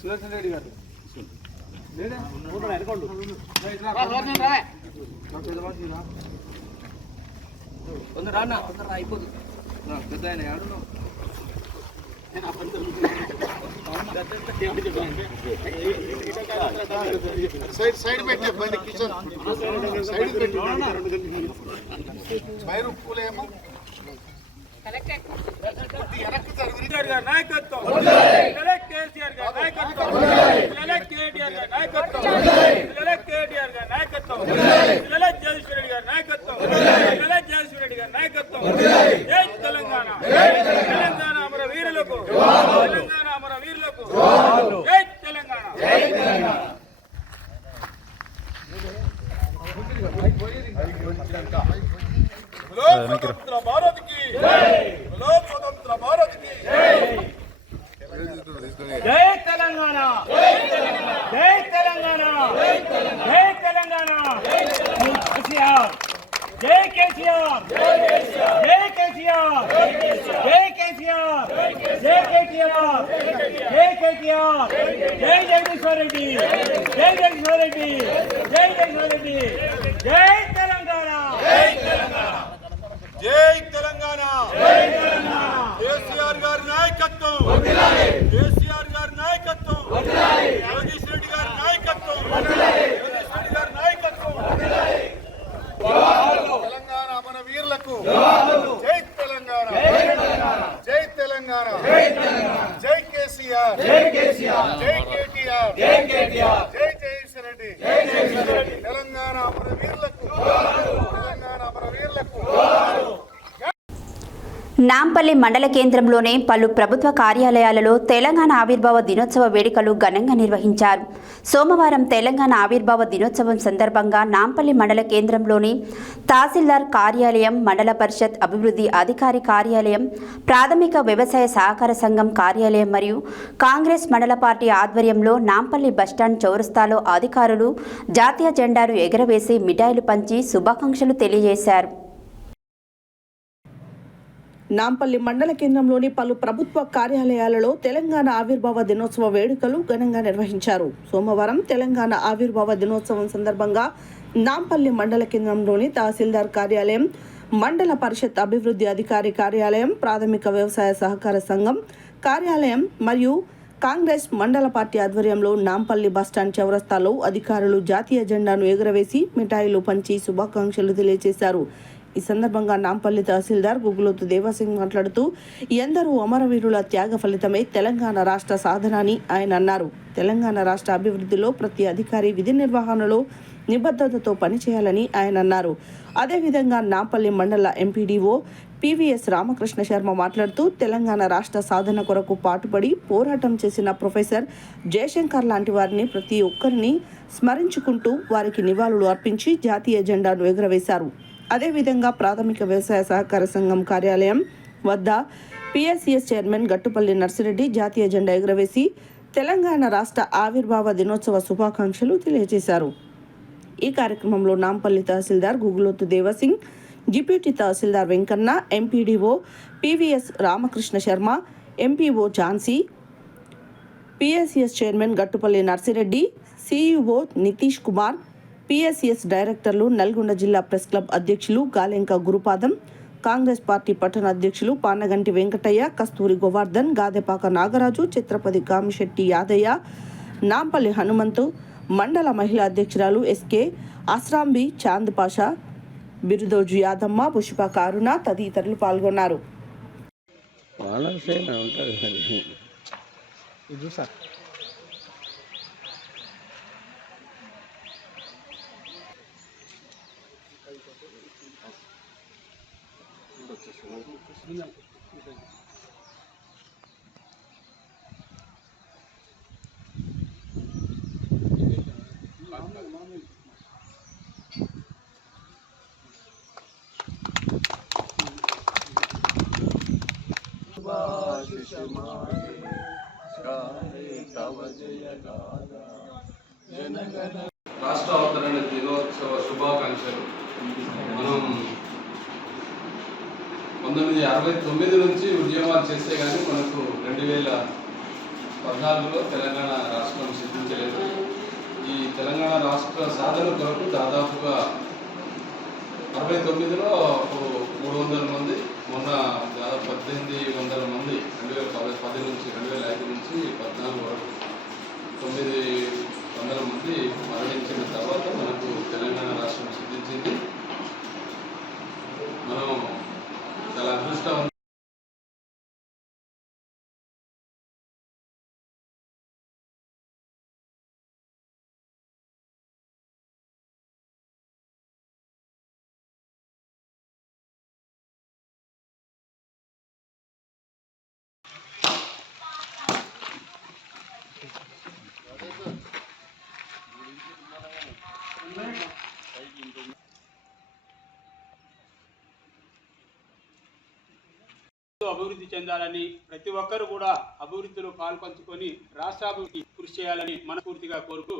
సుదర్శన్ రెడ్డి గారు పెద్ద ఆయన సైడ్ పెట్టే బండి కిచెన్ సైడ్ పెట్టి బైరు పూలేమో నాయకత్వం కేసీఆర్ గారి నాయకత్వం కేటీఆర్ గారి నాయకత్వం కేటీఆర్ గారి నాయకత్వం జగదీశ్వర రెడ్డి గారి నాయకత్వం జగదీశ్వర రెడ్డి గారి నాయకత్వం జై తెలంగాణ తెలంగాణ అమర వీరులకు తెలంగాణ అమర వీరులకు జై తెలంగాణ स्वतंत्र भारत की लोक स्वतंत्र भारत की जय तेलंगाना जय तेलंगाना जय तेलंगाना जय केसीआर जय केसीआर जय केसीआर जय केटीआर जय केटीआर जय जगदीश्वर रेड्डी जय जगदीश्वर रेड्डी जय जगदीश्वर रेड्डी जय तेलंगाना जय तेलंगाना केसीआर गाరి నాయకత్వం కేసీఆర్ గారి నాయకత్వం జగదీష్ రెడ్డి గారి నాయకత్వం జగదీష్ రెడ్డి గారి నాయకత్వం తెలంగాణ మన వీరులకు జై తెలంగాణ జై తెలంగాణ జై కేసీఆర్ జై కేటీఆర్ జై జగదీష్ రెడ్డి తెలంగాణ మన వీరులకు తెలంగాణ మన వీరులకు. నాంపల్లి మండల కేంద్రంలోనే పలు ప్రభుత్వ కార్యాలయాలలో తెలంగాణ ఆవిర్భావ దినోత్సవ వేడుకలు ఘనంగా నిర్వహించారు. సోమవారం తెలంగాణ ఆవిర్భావ దినోత్సవం సందర్భంగా నాంపల్లి మండల కేంద్రంలోని తహసీల్దార్ కార్యాలయం, మండల పరిషత్ అభివృద్ధి అధికారి కార్యాలయం, ప్రాథమిక వ్యవసాయ సహకార సంఘం కార్యాలయం మరియు కాంగ్రెస్ మండల పార్టీ ఆధ్వర్యంలో నాంపల్లి బస్టాండ్ చౌరస్తాలో అధికారులు జాతీయ జెండాను ఎగురవేసి మిఠాయిలు పంచి శుభాకాంక్షలు తెలియజేశారు. నాంపల్లి మండల కేంద్రంలోని పలు ప్రభుత్వ కార్యాలయాలలో తెలంగాణ ఆవిర్భావ దినోత్సవ వేడుకలు ఘనంగా నిర్వహించారు. సోమవారం తెలంగాణ ఆవిర్భావ దినోత్సవం సందర్భంగా నాంపల్లి మండల కేంద్రంలోని తహసీల్దార్ కార్యాలయం, మండల పరిషత్ అభివృద్ధి అధికారి కార్యాలయం, ప్రాథమిక వ్యవసాయ సహకార సంఘం కార్యాలయం మరియు కాంగ్రెస్ మండల పార్టీ ఆధ్వర్యంలో నాంపల్లి బస్టాండ్ చౌరస్తాలో అధికారులు జాతీయ జెండాను ఎగురవేసి మిఠాయిలు పంచి శుభాకాంక్షలు తెలియజేశారు. ఈ సందర్భంగా నాంపల్లి తహసీల్దార్ గుగులోతు దేవాసింగ్ మాట్లాడుతూ ఎందరో అమరవీరుల త్యాగ ఫలితమే తెలంగాణ రాష్ట్ర సాధన అని ఆయన అన్నారు. తెలంగాణ రాష్ట్ర అభివృద్ధిలో ప్రతి అధికారి విధి నిర్వహణలో నిబద్ధతతో పనిచేయాలని ఆయన అన్నారు. అదేవిధంగా నాంపల్లి మండల ఎంపీడీఓ పివిఎస్ రామకృష్ణ శర్మ మాట్లాడుతూ తెలంగాణ రాష్ట్ర సాధన కొరకు పాటుపడి పోరాటం చేసిన ప్రొఫెసర్ జయశంకర్ లాంటి వారిని ప్రతి ఒక్కరిని స్మరించుకుంటూ వారికి నివాళులు అర్పించి జాతీయ జెండాను ఎగురవేశారు. అదేవిధంగా ప్రాథమిక వ్యవసాయ సహకార సంఘం కార్యాలయం వద్ద పిఎస్సిఎస్ చైర్మన్ గట్టుపల్లి నర్సిరెడ్డి జాతీయ జెండా ఎగురవేసి తెలంగాణ రాష్ట్ర ఆవిర్భావ దినోత్సవ శుభాకాంక్షలు తెలియజేశారు. ఈ కార్యక్రమంలో Nampally tahsildar Guguloth Devasingh, deputy tahsildar Venkanna, MPDO PVS Ramakrishna Sharma, MPO Jhansi, PSCS chairman Gattupally Narsireddy, CEO Nitish Kumar, PSS డైరెక్టర్లు, నల్గొండ జిల్లా ప్రెస్ క్లబ్ అధ్యక్షులు గాలెంక గురుపాదం, కాంగ్రెస్ పార్టీ పట్టణ అధ్యక్షులు పానగంటి వెంకటయ్య, కస్తూరి గోవర్ధన్, గాదెపాక నాగరాజు, చిత్రపతి కామిశెట్టి యాదయ్య, నాంపల్లి హనుమంతు, మండల మహిళా అధ్యక్షురాలు ఎస్కే అస్రాంబి, చాంద్ పాషా, బిరుదోజు యాదమ్మ, పుష్పక అరుణ తదితరులు పాల్గొన్నారు. రాష్ట్ర అవతరణ దినోత్సవ శుభాకాంక్షలు. మనం 1969 నుంచి ఉద్యమాలు చేస్తే కానీ మనకు 2014లో తెలంగాణ రాష్ట్రం సిద్ధించలేదు. ఈ తెలంగాణ రాష్ట్ర సాధన కొరకు దాదాపుగా 69లో 300 మంది, మొన్న దాదాపు 1800 మంది 2010 నుంచి 2005 నుంచి 14 వరకు 900 మంది మరణించిన తర్వాత మనకు తెలంగాణ రాష్ట్రం సిద్ధించింది. మనం చాలా అదృష్టం. అభివృద్ధి చెందాలని, ప్రతి ఒక్కరు కూడా అభివృద్ధిలో పాల్పంచుకొని రాష్ట్రాభివృద్ధి కృషి చేయాలని మనస్ఫూర్తిగా కోరుతూ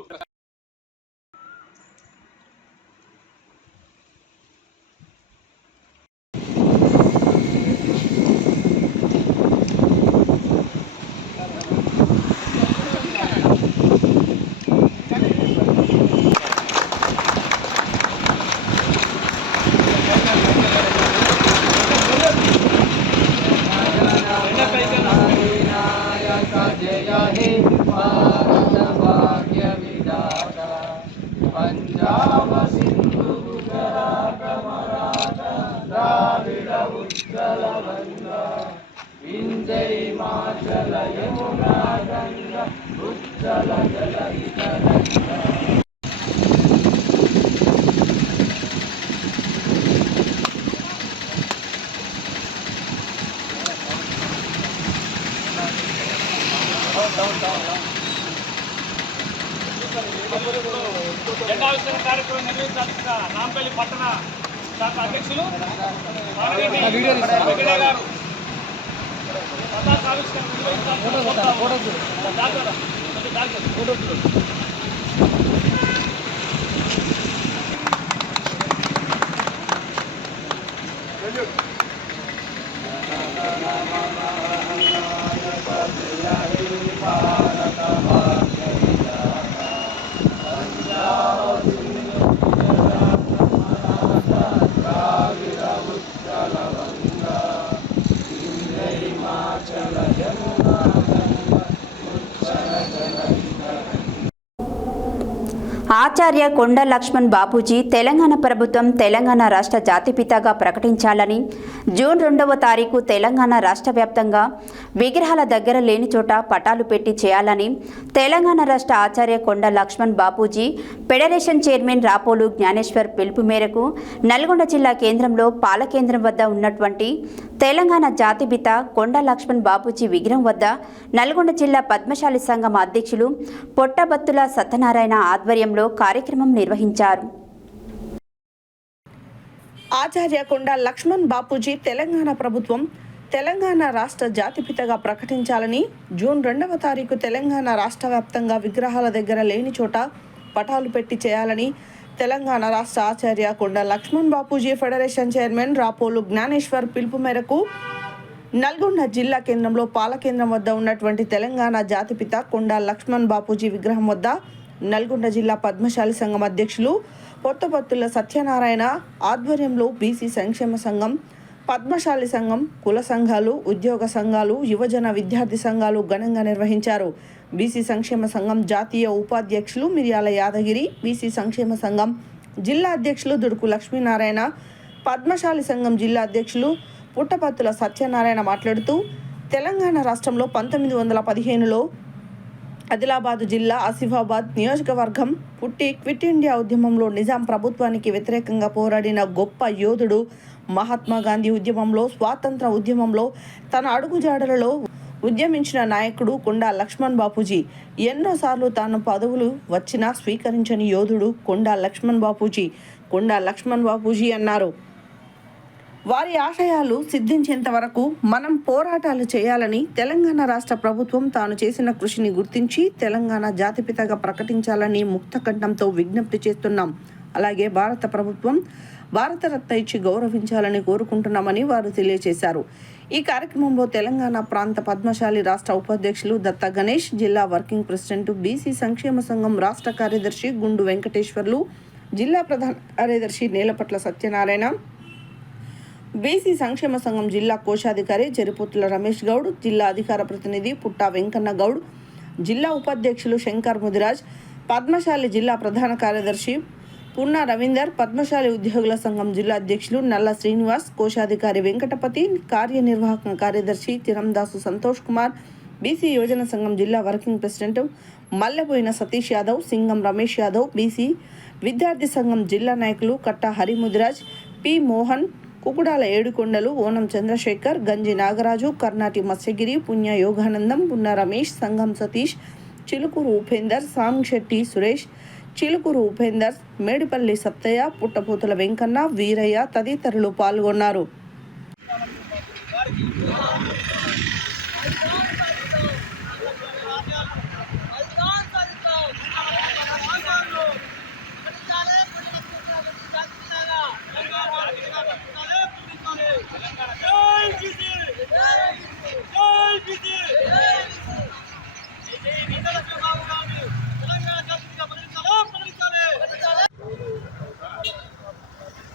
పంజాబ సింధు గుజరాత మరాఠ ద్రావిడ ఉత్కల వంగ వింధ్య హిమాచల యమునా గంగ ఉజ్జల జలధిత గంగా. జెండావిష్కరణ కార్యక్రమం నిర్వహించాల్సిన నాంపల్లి పట్టణ శాఖ అధ్యక్షులు పానగంటి వెంకటయ్య గారు పతాకావిష్కరణ నిర్వహించాల్సిన ఆచార్య కొండ లక్ష్మణ్ బాపూజీ తెలంగాణ ప్రభుత్వం తెలంగాణ రాష్ట్ర జాతిపితగా ప్రకటించాలని, జూన్ 2వ తారీఖు తెలంగాణ రాష్ట్ర వ్యాప్తంగా విగ్రహాల దగ్గర లేని చోట పటాలు పెట్టి చేయాలని తెలంగాణ రాష్ట్ర ఆచార్య కొండ లక్ష్మణ్ బాపూజీ ఫెడరేషన్ చైర్మన్ రాపోలు జ్ఞానేశ్వర్ పిలుపు మేరకు నల్గొండ జిల్లా కేంద్రంలో పాలకేంద్రం వద్ద ఉన్నటువంటి తెలంగాణ జాతిపిత కొండ లక్ష్మణ్ బాపూజీ విగ్రహం వద్ద నల్గొండ జిల్లా పద్మశాలి సంఘం అధ్యక్షులు పొట్టబత్తుల సత్యనారాయణ ఆధ్వర్యంలో కార్యక్రమం నిర్వహించారు. ఆచార్య కొండ లక్ష్మణ్ బాపూజీ తెలంగాణ ప్రభుత్వం తెలంగాణ రాష్ట్ర జాతిపితగా ప్రకటించాలని, జూన్ 2వ తారీఖు తెలంగాణ రాష్ట్ర వ్యాప్తంగా విగ్రహాల దగ్గర లేని చోట పటాలు పెట్టి చేయాలని తెలంగాణ రాష్ట్ర ఆచార్య కొండ లక్ష్మణ్ బాపూజీ ఫెడరేషన్ చైర్మన్ రాపోలు జ్ఞానేశ్వర్ పిలుపు మేరకు నల్గొండ జిల్లా కేంద్రంలో పాలకేంద్రం వద్ద ఉన్నటువంటి తెలంగాణ జాతిపిత కొండ లక్ష్మణ్ బాపూజీ విగ్రహం వద్ద నల్గొండ జిల్లా పద్మశాలి సంఘం అధ్యక్షులు పొత్తపత్తుల సత్యనారాయణ ఆధ్వర్యంలో బీసీ సంక్షేమ సంఘం, పద్మశాలి సంఘం, కుల సంఘాలు, ఉద్యోగ సంఘాలు, యువజన విద్యార్థి సంఘాలు ఘనంగా నిర్వహించారు. బీసీ సంక్షేమ సంఘం జాతీయ ఉపాధ్యక్షులు మిర్యాల యాదగిరి, బీసీ సంక్షేమ సంఘం జిల్లా అధ్యక్షులు దుడుకు లక్ష్మీనారాయణ, పద్మశాలి సంఘం జిల్లా అధ్యక్షులు పుట్టపత్తుల సత్యనారాయణ మాట్లాడుతూ తెలంగాణ రాష్ట్రంలో 1915లో ఆదిలాబాద్ జిల్లా ఆసిఫాబాద్ నియోజకవర్గం పుట్టి క్విట్ ఇండియా ఉద్యమంలో నిజాం ప్రభుత్వానికి వ్యతిరేకంగా పోరాడిన గొప్ప యోధుడు. మహాత్మా గాంధీ ఉద్యమంలో, స్వాతంత్ర ఉద్యమంలో తన అడుగుజాడలలో ఉద్యమించిన నాయకుడు కొండా లక్ష్మణ్ బాపూజీ. ఎన్నోసార్లు తాను పదవులు వచ్చినా స్వీకరించని యోధుడు కొండా లక్ష్మణ్ బాపూజీ. కొండా లక్ష్మణ్ బాపూజీ అన్నారు, వారి ఆశయాలు సిద్ధించేంత వరకు మనం పోరాటాలు చేయాలని తెలంగాణ రాష్ట్ర ప్రభుత్వం తాను చేసిన కృషిని గుర్తించి తెలంగాణ జాతిపితగా ప్రకటించాలని ముక్తకంఠంతో విజ్ఞప్తి చేస్తున్నాం. అలాగే భారత ప్రభుత్వం భారతరత్న ఇచ్చి గౌరవించాలని కోరుకుంటున్నామని వారు తెలియజేశారు. ఈ కార్యక్రమంలో తెలంగాణ ప్రాంత పద్మశాలి రాష్ట్ర ఉపాధ్యక్షులు దత్త గణేష్, జిల్లా వర్కింగ్ ప్రెసిడెంట్ బీసీ సంక్షేమ సంఘం రాష్ట్ర కార్యదర్శి గుండు వెంకటేశ్వర్లు, జిల్లా ప్రధాన కార్యదర్శి నేలపట్ల సత్యనారాయణ, బీసీ సంక్షేమ సంఘం జిల్లా కోశాధికారి చెరిపుత్తుల రమేష్ గౌడ్, జిల్లా అధికార ప్రతినిధి పుట్టా వెంకన్న గౌడ్, జిల్లా ఉపాధ్యక్షులు శంకర్ ముదిరాజ్, పద్మశాలి జిల్లా ప్రధాన కార్యదర్శి పున్నా రవీందర్, పద్మశాలి ఉద్యోగుల సంఘం జిల్లా అధ్యక్షులు నల్ల శ్రీనివాస్, కోశాధికారి వెంకటపతి, కార్యనిర్వాహక కార్యదర్శి తిరందాసు సంతోష్ కుమార్, బీసీ యువజన సంఘం జిల్లా working president Mallepoyina Satish Yadav, Singam Ramesh Yadav, BC విద్యార్థి సంఘం జిల్లా నాయకులు కట్టా హరిముదిరాజ్, పి మోహన్, కుకుడాల ఏడుకొండలు, ఓనం చంద్రశేఖర్, గంజి నాగరాజు, కర్ణాటి మత్స్యగిరి, పుణ్య యోగానందం, పున్న రమేష్, సంగం సతీష్, చిలుకూరు ఉపేందర్, సాంగ్శెట్టి సురేష్, చిలుకూరు ఉపేందర్, మేడిపల్లి సత్తయ్య, పుట్టపోతుల వెంకన్న, వీరయ్య తదితరులు పాల్గొన్నారు.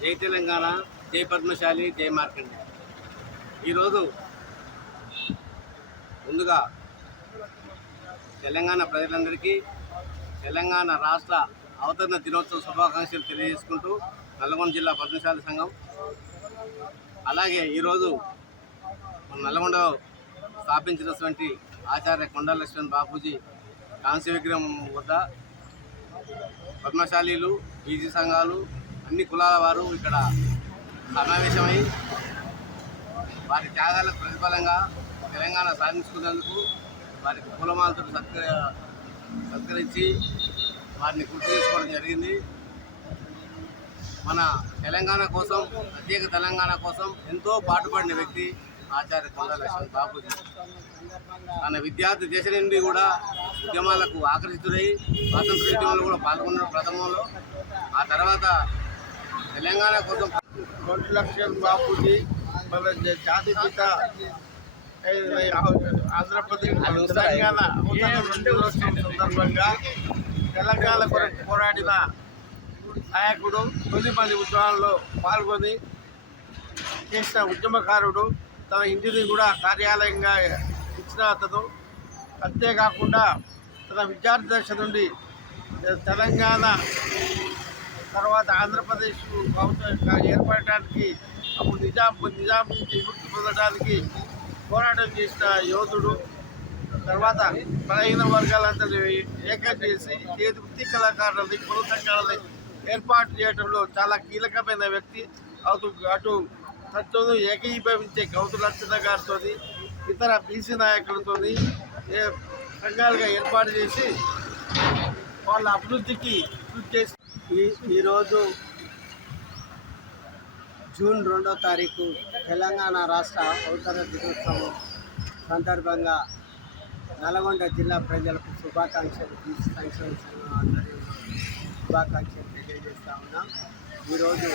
జై తెలంగాణ, జై పద్మశాలి, జై మార్కండి. ఈరోజు ముందుగా తెలంగాణ ప్రజలందరికీ తెలంగాణ రాష్ట్ర అవతరణ దినోత్సవ శుభాకాంక్షలు తెలియజేసుకుంటూ నల్గొండ జిల్లా పద్మశాలి సంఘం, అలాగే ఈరోజు మన నల్గొండలో స్థాపించినటువంటి ఆచార్య కొండా లక్ష్మణ్ బాపూజీ కాంస్య విగ్రహం వద్ద పద్మశాలీలు, బీసీ సంఘాలు, అన్ని కులాల వారు ఇక్కడ సమావేశమై వారి త్యాగాలకు ప్రతిఫలంగా తెలంగాణ సాధించుకున్నందుకు వారికి పూలమాలతో సత్కరించి వారిని గుర్తు చేసుకోవడం జరిగింది. మన తెలంగాణ కోసం, ప్రత్యేక తెలంగాణ కోసం ఎంతో పాటుపడిన వ్యక్తి ఆచార్య కొండా లక్ష్మణ్ బాపూజీ. తన విద్యార్థి దశ నుండి కూడా ఉద్యమాలకు ఆకర్షితులై స్వాతంత్ర ఉద్యమంలో కూడా పాల్గొన్న ప్రథమంలో. ఆ తర్వాత తెలంగాణ కోసం కొండా లక్ష్మణ్ బాపూజీ మన జాతిపిత ఆంధ్రప్రదేశ్ తెలంగాణ సందర్భంగా తెలంగాణ కొరకు పోరాడిన నాయకుడు, 9 మంది ఉద్యమాల్లో పాల్గొని చేసిన ఉద్యమకారుడు. తన ఇంటిని కూడా కార్యాలయంగా ఇచ్చిన అతను. అంతేకాకుండా తన విద్యార్థి దశ నుండి తెలంగాణ తర్వాత ఆంధ్రప్రదేశ్ ఏర్పడటానికి, అప్పుడు నిజాం నుంచి విముక్తి పొందడానికి పోరాటం చేసిన యోధుడు. తర్వాత బలహీన వర్గాలందరూ ఏకం చేసి చేతి వృత్తి కళాకారులని, కుల సంఘాలని ఏర్పాటు చేయడంలో చాలా కీలకమైన వ్యక్తి. అటు తనతో ఏకీభవించే గౌతు లక్షణ గారితో, ఇతర బీసీ నాయకులతో సంఘాలుగా ఏర్పాటు చేసి వాళ్ళ అభివృద్ధికి కృషి చేసి ఈరోజు జూన్ 2వ తారీఖు తెలంగాణ రాష్ట్ర అవతరణ దినోత్సవం సందర్భంగా నల్గొండ జిల్లా ప్రజలకు శుభాకాంక్షలు, బీసీ సంక్షేమ సంఘం ఆధ్వర్యంలో శుభాకాంక్షలు తెలియజేస్తా ఉన్నాం. ఈరోజు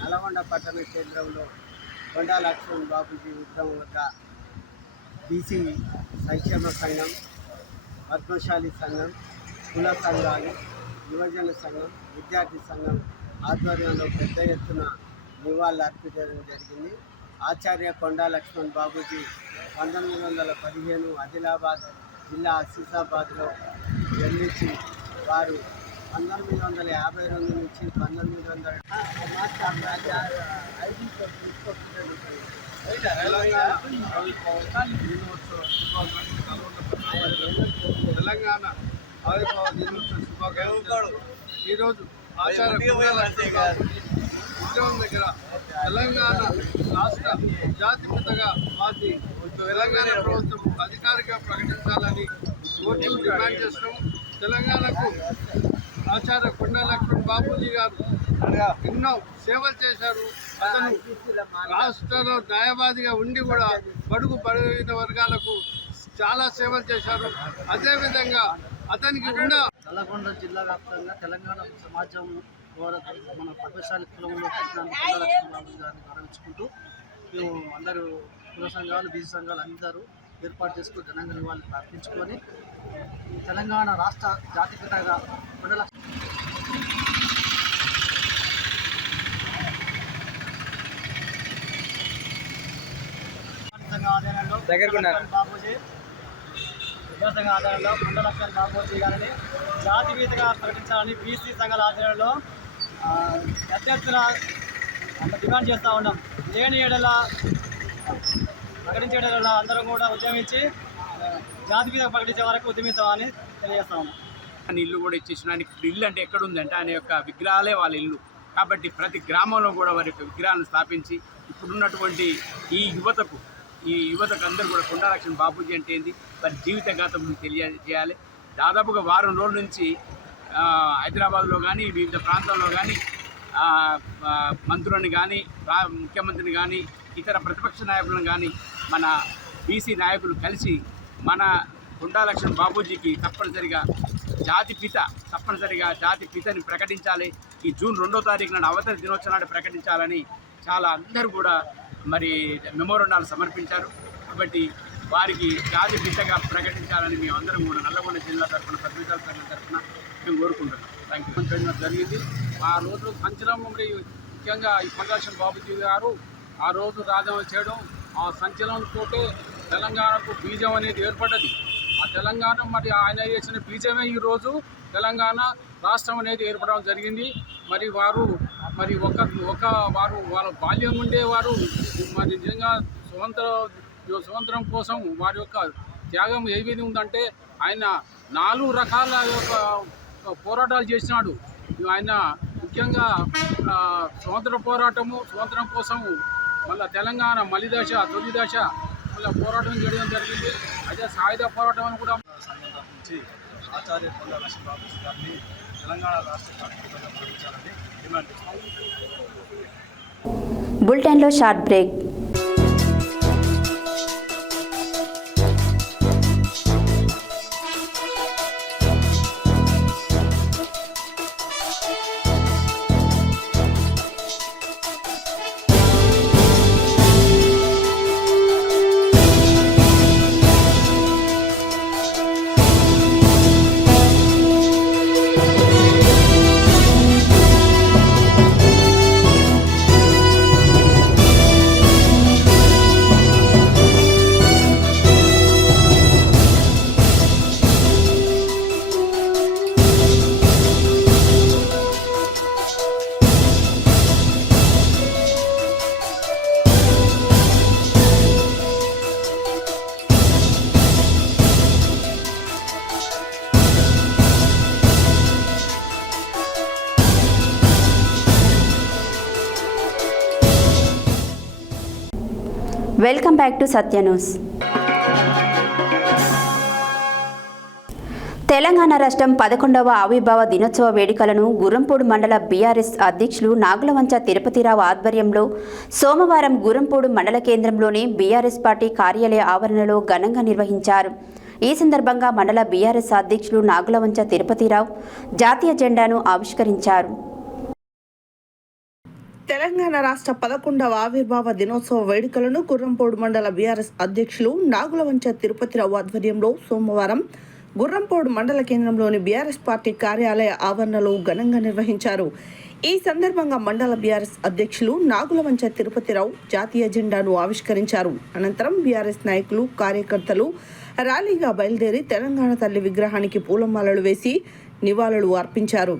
నల్గొండ పట్టణ కేంద్రంలో కొండా లక్ష్మణ్ బాపూజీ విగ్రహం వద్ద బీసీ సంక్షేమ సంఘం, పద్మశాలి సంఘం, కుల సంఘాలు, యువజన సంఘం, విద్యార్థి సంఘం ఆధ్వర్యంలో పెద్ద ఎత్తున నివాళులు అర్పించడం జరిగింది. ఆచార్య కొండా లక్ష్మణ్ బాబూజీ 1915 ఆదిలాబాద్ జిల్లా ఆసిఫాబాద్లో జన్మించి వారు 1952 నుంచి 1900 తెలంగాణ ఆవిర్భావ దినోత్సవ శుభాకాంక్షలు. ఈరోజు ఆచార్య ఉద్యమం దగ్గర తెలంగాణ రాష్ట్ర జాతిపితగా మార్చి తెలంగాణ ప్రభుత్వం అధికారికంగా ప్రకటించాలని కోర్టు డిమాండ్ చేస్తాం. తెలంగాణకు ఆచార్య కొండా లక్ష్మణ్ బాపూజీ గారు ఎన్నో సేవలు చేశారు. అతను రాష్ట్రంలో న్యాయవాదిగా ఉండి కూడా బడుగు బలహీన వర్గాలకు చాలా సేవలు చేశారు. అదేవిధంగా అతనికి ఉన్న నల్లగొండ జిల్లా వ్యాప్తంగా తెలంగాణ సమాజం మన పద్మశాలి కులంలో కొండా లక్ష్మణ్ బాబూజీ గారిని గౌరవించుకుంటూ మేము అందరూ కుల సంఘాలు, బీసీ సంఘాలు అందరూ ఏర్పాటు చేసుకుని ఘనంగా నివాళులు అర్పించుకొని తెలంగాణ రాష్ట్ర జాతిపితగా కొండా బాబూజీ విద్యాసంఘ ఆధ్వర్యంలో కొండా లక్ష్మణ్ బాబూజీ గారిని జాతిపితగా ప్రకటించాలని బీసీ సంఘాల ఆధ్వర్యంలో పెద్ద ఎత్తున డిమాండ్ చేస్తూ ఉన్నాం. లేని ఏడల ప్రకటించే ఏడల అందరం కూడా ఉద్యమించి జాతిపితగా ప్రకటించే వరకు ఉద్యమిస్తామని తెలియజేస్తా ఉన్నాం. ఇల్లు కూడా ఇచ్చేసిన ఆయనకి ఇల్లు అంటే ఎక్కడుందంటే ఆయన యొక్క విగ్రహాలే వాళ్ళ ఇల్లు. కాబట్టి ప్రతి గ్రామంలో కూడా వారి యొక్క విగ్రహాలను స్థాపించి ఇప్పుడున్నటువంటి ఈ యువతకు అందరూ కూడా కొండా లక్ష్మణ్ బాపూజీ అంటే ఏంది, వారి జీవిత గాథం తెలియజేయాలి. దాదాపుగా వారం రోజుల నుంచి హైదరాబాద్లో కానీ వివిధ ప్రాంతాల్లో కానీ మంత్రులను కానీ ముఖ్యమంత్రిని కానీ ఇతర ప్రతిపక్ష నాయకులను కానీ మన బీసీ నాయకులు కలిసి మన కొండా లక్ష్మణ్ బాపూజీకి తప్పనిసరిగా జాతిపితని ప్రకటించాలి. ఈ జూన్ 2వ తారీఖు నాడు అవతరణ దినోత్సవం నాడు ప్రకటించాలని చాలా అందరూ కూడా మరి మెమోరండాలు సమర్పించారు. కాబట్టి వారికి జాతిపితగా ప్రకటించాలని మేము అందరం కూడా నల్లగొండ జిల్లా తరఫున పద్మశాలి సంఘం తరఫున మేము కోరుకుంటున్నాం. Thank you. జరిగింది ఆ రోజు సంచలనం. మరి ముఖ్యంగా ఈ కొండా లక్ష్మణ్ బాపూజీ గారు ఆ రోజు రాజీనామా చేయడం, ఆ సంచలనంతో తెలంగాణకు బీజం అనేది ఏర్పడ్డది. ఆ తెలంగాణ మరి ఆయన చేసిన బీజమే ఈరోజు తెలంగాణ రాష్ట్రం అనేది ఏర్పడడం జరిగింది. మరి వారు వాళ్ళ బాల్యం నుండే వారు మరి నిజంగా స్వతంత్రం కోసం వారి యొక్క త్యాగం ఏ విధంగా ఉందంటే ఆయన 4 రకాల యొక్క పోరాటాలు చేసినాడు. ఆయన ముఖ్యంగా స్వతంత్రం కోసం మళ్ళీ తెలంగాణ తొలి దశ మళ్ళీ పోరాటం చేయడం జరిగింది. అదే సాయుధ పోరాటం అని కూడా సంబంధించి ఆచార్య కొండా లక్ష్మణ్ బాపూజీ గారిని తెలంగాణ రాష్ట్ర జాతిపితగా ప్రకటించాలని డిమాండ్ చేస్తున్నాం. బులెటిన్లో short break. Welcome back to Satya news. Telangana రాష్ట్రం 11వ ఆవిర్భావ దినోత్సవ వేడుకలను గుర్రంపూడి మండల బీఆర్ఎస్ అధ్యక్షులు నాగులవంచ తిరుపతిరావు ఆధ్వర్యంలో సోమవారం గుర్రంపూడి మండల కేంద్రంలోని బీఆర్ఎస్ పార్టీ కార్యాలయ ఆవరణలో ఘనంగా నిర్వహించారు. ఈ సందర్భంగా మండల బీఆర్ఎస్ అధ్యక్షులు నాగులవంచ తిరుపతిరావు జాతీయ జెండాను ఆవిష్కరించారు. తెలంగాణ రాష్ట్ర 11వ ఆవిర్భావ దినోత్సవ వేడుకలను గుర్రంపూడి మండల బీఆర్ఎస్ అధ్యక్షులు నాగులవంచ తిరుపతిరావు ఆధ్వర్యంలో సోమవారం గుర్రంపోడు మండల కేంద్రంలోని బీఆర్ఎస్ పార్టీ కార్యాలయ ఆవరణలో ఘనంగా నిర్వహించారు. ఈ సందర్భంగా మండల బీఆర్ఎస్ అధ్యక్షులు నాగులవంచ తిరుపతిరావు జాతీయ జెండాను ఆవిష్కరించారు. అనంతరం బీఆర్ఎస్ నాయకులు, కార్యకర్తలు ర్యాలీగా బయలుదేరి తెలంగాణ తల్లి విగ్రహానికి పూలమాలలు వేసి నివాళులు అర్పించారు.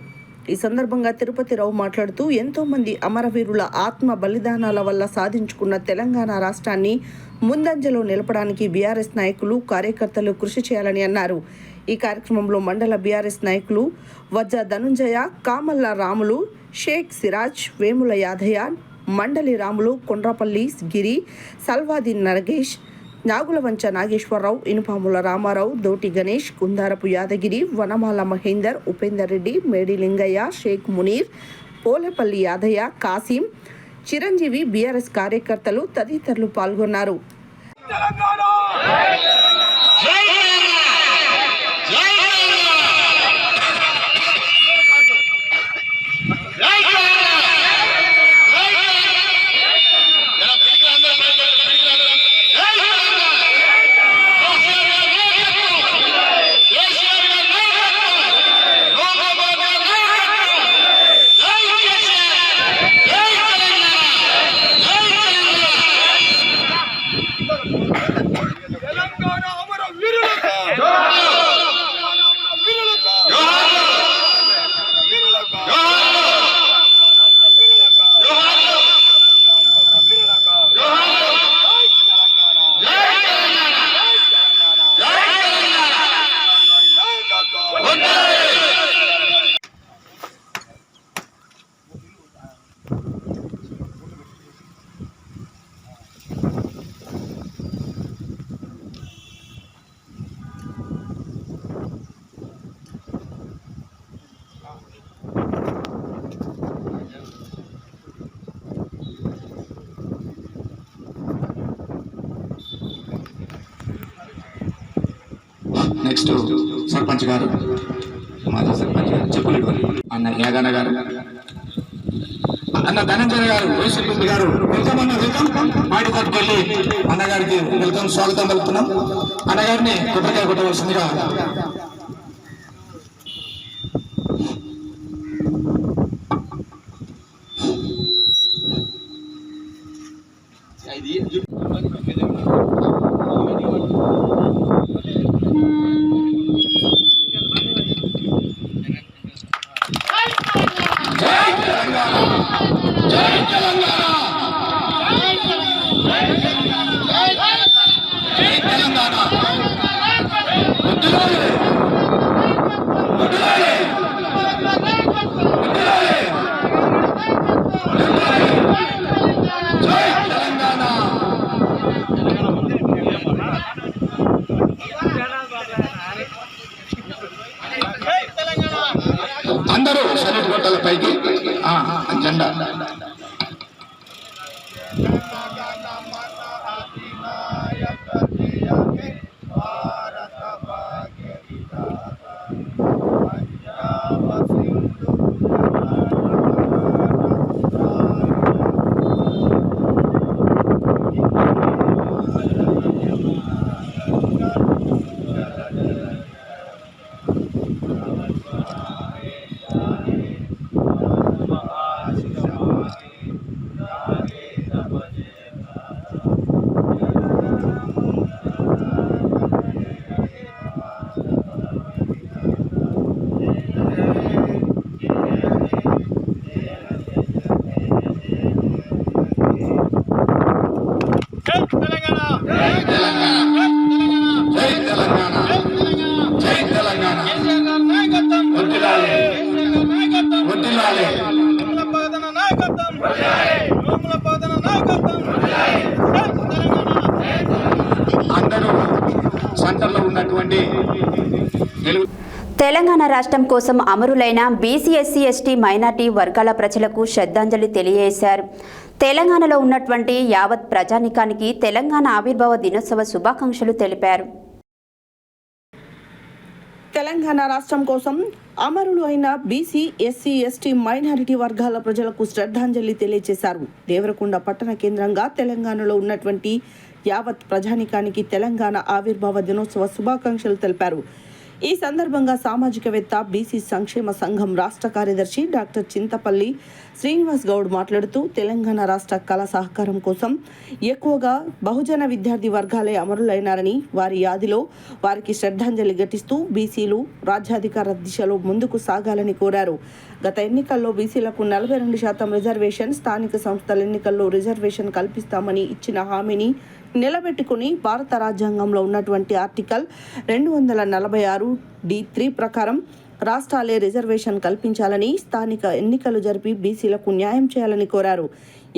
ఈ సందర్భంగా తిరుపతిరావు మాట్లాడుతూ ఎంతో మంది అమరవీరుల ఆత్మ బలిదానాల వల్ల సాధించుకున్న తెలంగాణ రాష్ట్రాన్ని ముందంజలో నిలపడానికి బీఆర్ఎస్ నాయకులు, కార్యకర్తలు కృషి చేయాలని అన్నారు. ఈ కార్యక్రమంలో మండల బీఆర్ఎస్ నాయకులు వజ్జ ధనుంజయ, కామల్ల రాములు, షేక్ సిరాజ్, వేముల యాదయ్య, మండలి రాములు, కొండ్రపల్లి గిరి, సల్వాది నరగేష్, నాగులవంచ నాగేశ్వరరావు, ఇనుపాముల రామారావు, దోటి గణేష్, కుందారపు యాదగిరి, వనమాల మహేందర్, ఉపేందర్ రెడ్డి, మేడి లింగయ్య, షేక్ మునీర్, పోలేపల్లి యాదయ్య, కాసిం, చిరంజీవి, బీఆర్ఎస్ కార్యకర్తలు తదితరులు పాల్గొన్నారు. నెక్స్ట్ సర్పంచ్ గారు, మాజీ సర్పంచ్ గారు చెప్పులేడు అన్న యాదన్న గారు, అన్న ధనంజయ గారు, వైశ్వరెడ్డి గారు, వెల్కమ్ అన్న, వెల్కమ్. మాటి పట్టుకెళ్ళి అన్నగారికి వెల్కమ్, స్వాగతం పలుకుతున్నాం. అన్నగారిని కొబ్బరికాయ కొట్టవలసిందిగా అందరూ సైనిక గొట్టాల పైకి జెండా. తెలంగాణ రాష్ట్రం కోసం అమరులైన బీసీ, ఎస్సీ, ఎస్టీ, మైనార్టీ వర్గాల ప్రజలకు శ్రద్ధాంజలి తెలియజేశారు. తెలంగాణలో ఉన్నటువంటి యావత్ ప్రజానికానికి తెలంగాణ ఆవిర్భావ దినోత్సవ శుభాకాంక్షలు తెలిపారు. తెలంగాణ రాష్ట్రం కోసం అమరులు అయిన బీసీ, ఎస్సీ, ఎస్టీ, మైనారిటీ వర్గాల ప్రజలకు శ్రద్ధాంజలి తెలియజేశారు. దేవరకొండ పట్టణ కేంద్రంగా తెలంగాణలో ఉన్నటువంటి యావత్ ప్రజానికానికి తెలంగాణ ఆవిర్భావ దినోత్సవ శుభాకాంక్షలు తెలిపారు. ఈ సందర్భంగా సామాజికవేత్త బీసీ సంక్షేమ సంఘం రాష్ట్ర కార్యదర్శి డాక్టర్ చింతపల్లి శ్రీనివాస్ గౌడ్ మాట్లాడుతూ తెలంగాణ రాష్ట్ర కళ సహకారం కోసం ఎక్కువగా బహుజన విద్యార్థి వర్గాలే అమరులైనారని, వారి యాదిలో వారికి శ్రద్ధాంజలి ఘటిస్తూ బీసీలు రాజ్యాధికార దిశలో ముందుకు సాగాలని కోరారు. గత ఎన్నికల్లో బీసీలకు 42% రిజర్వేషన్, స్థానిక సంస్థల ఎన్నికల్లో రిజర్వేషన్ కల్పిస్తామని ఇచ్చిన హామీని నిలబెట్టుకుని భారత రాజ్యాంగంలో ఉన్నటువంటి ఆర్టికల్ 246(d)(3) ప్రకారం రాష్ట్రాలే రిజర్వేషన్ కల్పించాలని, స్థానిక ఎన్నికలు జరిపి బీసీలకు న్యాయం చేయాలని కోరారు.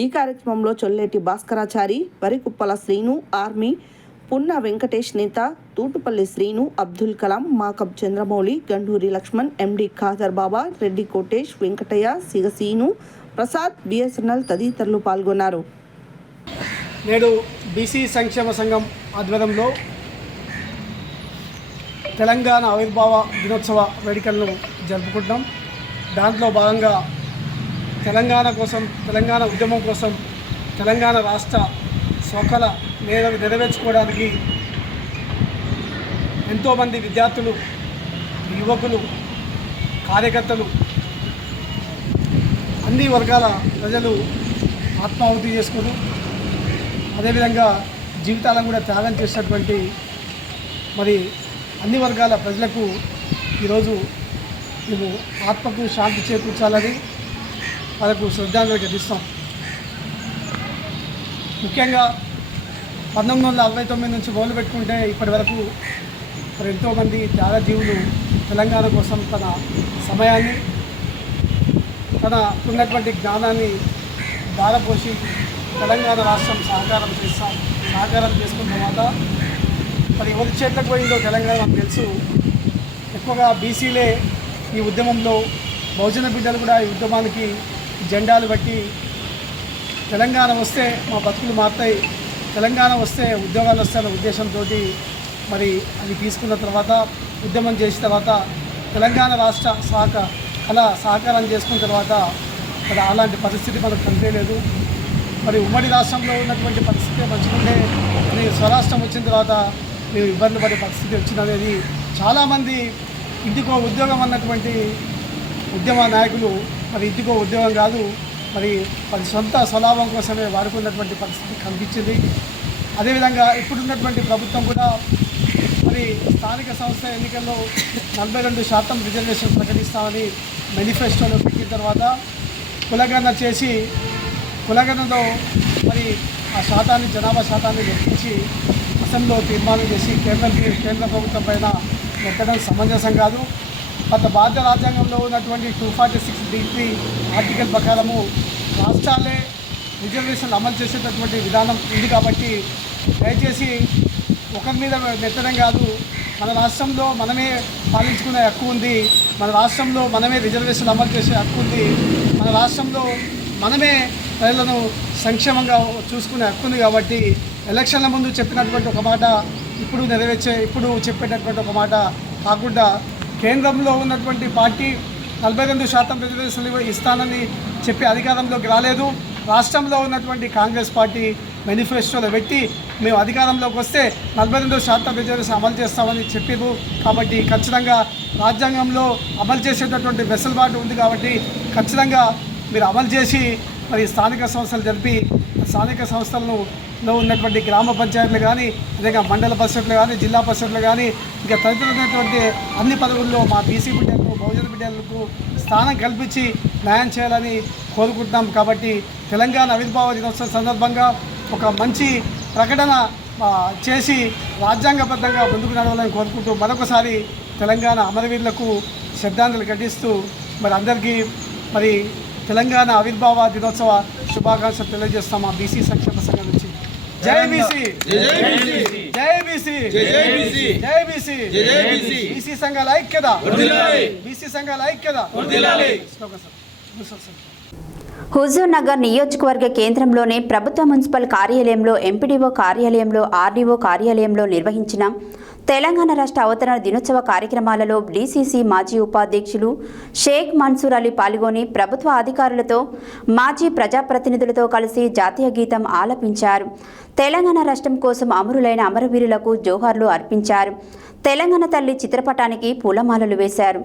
ఈ కార్యక్రమంలో చొల్లేటి భాస్కరాచారి, వరికుప్పల శ్రీను, ఆర్మీ పున్న వెంకటేష్ నేత, తూటుపల్లి శ్రీను, అబ్దుల్ కలాం, మాకబ్ చంద్రమౌళి, గండూరి లక్ష్మణ్, ఎండి ఖాదర్ బాబా, రెడ్డి కోటేష్, వెంకటయ్య, సిగసీను, ప్రసాద్, బిఎస్ఎన్ఎల్ తదితరులు పాల్గొన్నారు. నేడు బీసీ సంక్షేమ సంఘం ఆధ్వర్యంలో తెలంగాణ ఆవిర్భావ దినోత్సవ వేడుకలను జరుపుకుంటాం. దాంట్లో భాగంగా తెలంగాణ కోసం, తెలంగాణ ఉద్యమం కోసం, తెలంగాణ రాష్ట్ర స్వకల నెరవేర్చుకోవడానికి ఎంతోమంది విద్యార్థులు, యువకులు, కార్యకర్తలు, అన్ని వర్గాల ప్రజలు ఆత్మాహుతి చేసుకుని అదేవిధంగా జీవితాలను కూడా త్యాగం చేసినటువంటి మరి అన్ని వర్గాల ప్రజలకు ఈరోజు మేము ఆత్మకు శాంతి చేకూర్చాలని వాళ్ళకు శ్రద్ధాంజలి ఘటిస్తాం. ముఖ్యంగా 1969 నుంచి మొదలుపెట్టుకుంటే ఇప్పటి వరకు మరి ఎంతోమంది త్యాగజీవులు తెలంగాణ కోసం తన సమయాన్ని, తన ఉన్నటువంటి జ్ఞానాన్ని దారపోసి తెలంగాణ రాష్ట్రం సహకారం చేసుకున్న తర్వాత మరి ఎవరి చేతులకు పోయిందో తెలంగాణ మనకు తెలుసు. ఎక్కువగా బీసీలే ఈ ఉద్యమంలో, బహుజన బిడ్డలు కూడా ఈ ఉద్యమానికి జెండాలు బట్టి తెలంగాణ వస్తే మా బతుకులు మారుతాయి, తెలంగాణ వస్తే ఉద్యోగాలు వస్తాయన్న ఉద్దేశంతో మరి అది తీసుకున్న తర్వాత, ఉద్యమం చేసిన తర్వాత తెలంగాణ రాష్ట్ర సహకారం చేసుకున్న తర్వాత మరి అలాంటి పరిస్థితి మనకు కనిపించలేదు. మరి ఉమ్మడి రాష్ట్రంలో ఉన్నటువంటి పరిస్థితి మంచుకుంటే మరి స్వరాష్ట్రం వచ్చిన తర్వాత మేము ఇబ్బంది పడే పరిస్థితి వచ్చిందనేది చాలామంది ఇంటికో ఉద్యోగం అన్నటువంటి ఉద్యమ నాయకులు మరి ఇంటికో ఉద్యోగం కాదు, మరి సొంత స్వలాభం కోసమే వాడుకున్నటువంటి పరిస్థితి కనిపించింది. అదేవిధంగా ఇప్పుడున్నటువంటి ప్రభుత్వం కూడా మరి స్థానిక సంస్థ ఎన్నికల్లో 42% రిజర్వేషన్ ప్రకటిస్తామని మేనిఫెస్టోలో పెట్టిన తర్వాత కులగణన చేసి, కులగణనలో మరి ఆ జనాభా శాతాన్ని లెక్కించి అసెంబ్లీలో తీర్మానం చేసి కేంద్ర ప్రభుత్వం పైన పెట్టడం సమంజసం కాదు. గత భారత రాజ్యాంగంలో ఉన్నటువంటి 246(d)(3) ఆర్టికల్ ప్రకారము రాష్ట్రాలే రిజర్వేషన్లు అమలు చేసేటటువంటి విధానం ఉంది. కాబట్టి దయచేసి ఒకరి మీద నెత్తడం కాదు, మన రాష్ట్రంలో మనమే పాలించుకునే హక్కు ఉంది, మన రాష్ట్రంలో మనమే రిజర్వేషన్లు అమలు చేసే హక్కు ఉంది, మన రాష్ట్రంలో మనమే ప్రజలను సంక్షేమంగా చూసుకునే హక్కు ఉంది. కాబట్టి ఎలక్షన్ల ముందు చెప్పినటువంటి ఒక మాట ఇప్పుడు చెప్పేటటువంటి ఒక మాట కాకుండా కేంద్రంలో ఉన్నటువంటి పార్టీ 42% రిజర్వేషన్లు ఇస్తానని చెప్పి అధికారంలోకి రాలేదు. రాష్ట్రంలో ఉన్నటువంటి కాంగ్రెస్ పార్టీ మేనిఫెస్టోలో పెట్టి మేము అధికారంలోకి వస్తే 42% రిజర్వేషన్ అమలు చేస్తామని చెప్పారు. కాబట్టి ఖచ్చితంగా రాజ్యాంగంలో అమలు చేసేటటువంటి వెసులుబాటు ఉంది. కాబట్టి ఖచ్చితంగా మీరు అమలు చేసి మరి స్థానిక సంస్థలు జరిపి స్థానిక సంస్థలలో ఉన్నటువంటి గ్రామ పంచాయతీలు కానీ, అదేగా మండల పరిషత్లు కానీ, జిల్లా పరిషత్లు కానీ, ఇంకా తదితరమైనటువంటి అన్ని పదవుల్లో మా బీసీ బిడ్డలకు, బహుజన బిడ్డలకు స్థానం కల్పించి న్యాయం చేయాలని కోరుకుంటున్నాం. కాబట్టి తెలంగాణ ఆవిర్భావ దినోత్సవం సందర్భంగా ఒక మంచి ప్రకటన చేసి రాజ్యాంగబద్ధంగా ముందుకు నడవాలని కోరుకుంటూ మరొకసారి తెలంగాణ అమరవీరులకు శ్రద్ధాంజలి ఘటిస్తూ మరి అందరికీ మరి తెలంగాణ ఆవిర్భావ దినోత్సవ శుభాకాంక్షలు తెలియజేస్తాం మా బీసీ సంక్షేమ సంఘం నుంచి. జై బీసీ, జై బీసీ, జై బీసీ, బీసీ సంఘాల ఐక్యత, బీసీ సంఘాల ఐక్యత. హుజూర్ నగర్ నియోజకవర్గ కేంద్రంలోని ప్రభుత్వ మున్సిపల్ కార్యాలయంలో, ఎంపీడీఓ కార్యాలయంలో, ఆర్డీఓ కార్యాలయంలో నిర్వహించిన తెలంగాణ రాష్ట్ర అవతరణ దినోత్సవ కార్యక్రమాలలో డీసీసీ మాజీ ఉపాధ్యక్షులు షేక్ మన్సూర్ అలీ పాల్గొని ప్రభుత్వ అధికారులతో, మాజీ ప్రజాప్రతినిధులతో కలిసి జాతీయ గీతం ఆలపించారు. తెలంగాణ రాష్ట్రం కోసం అమరులైన అమరవీరులకు జోహార్లు అర్పించారు. తెలంగాణ తల్లి చిత్రపటానికి పూలమాలలు వేశారు.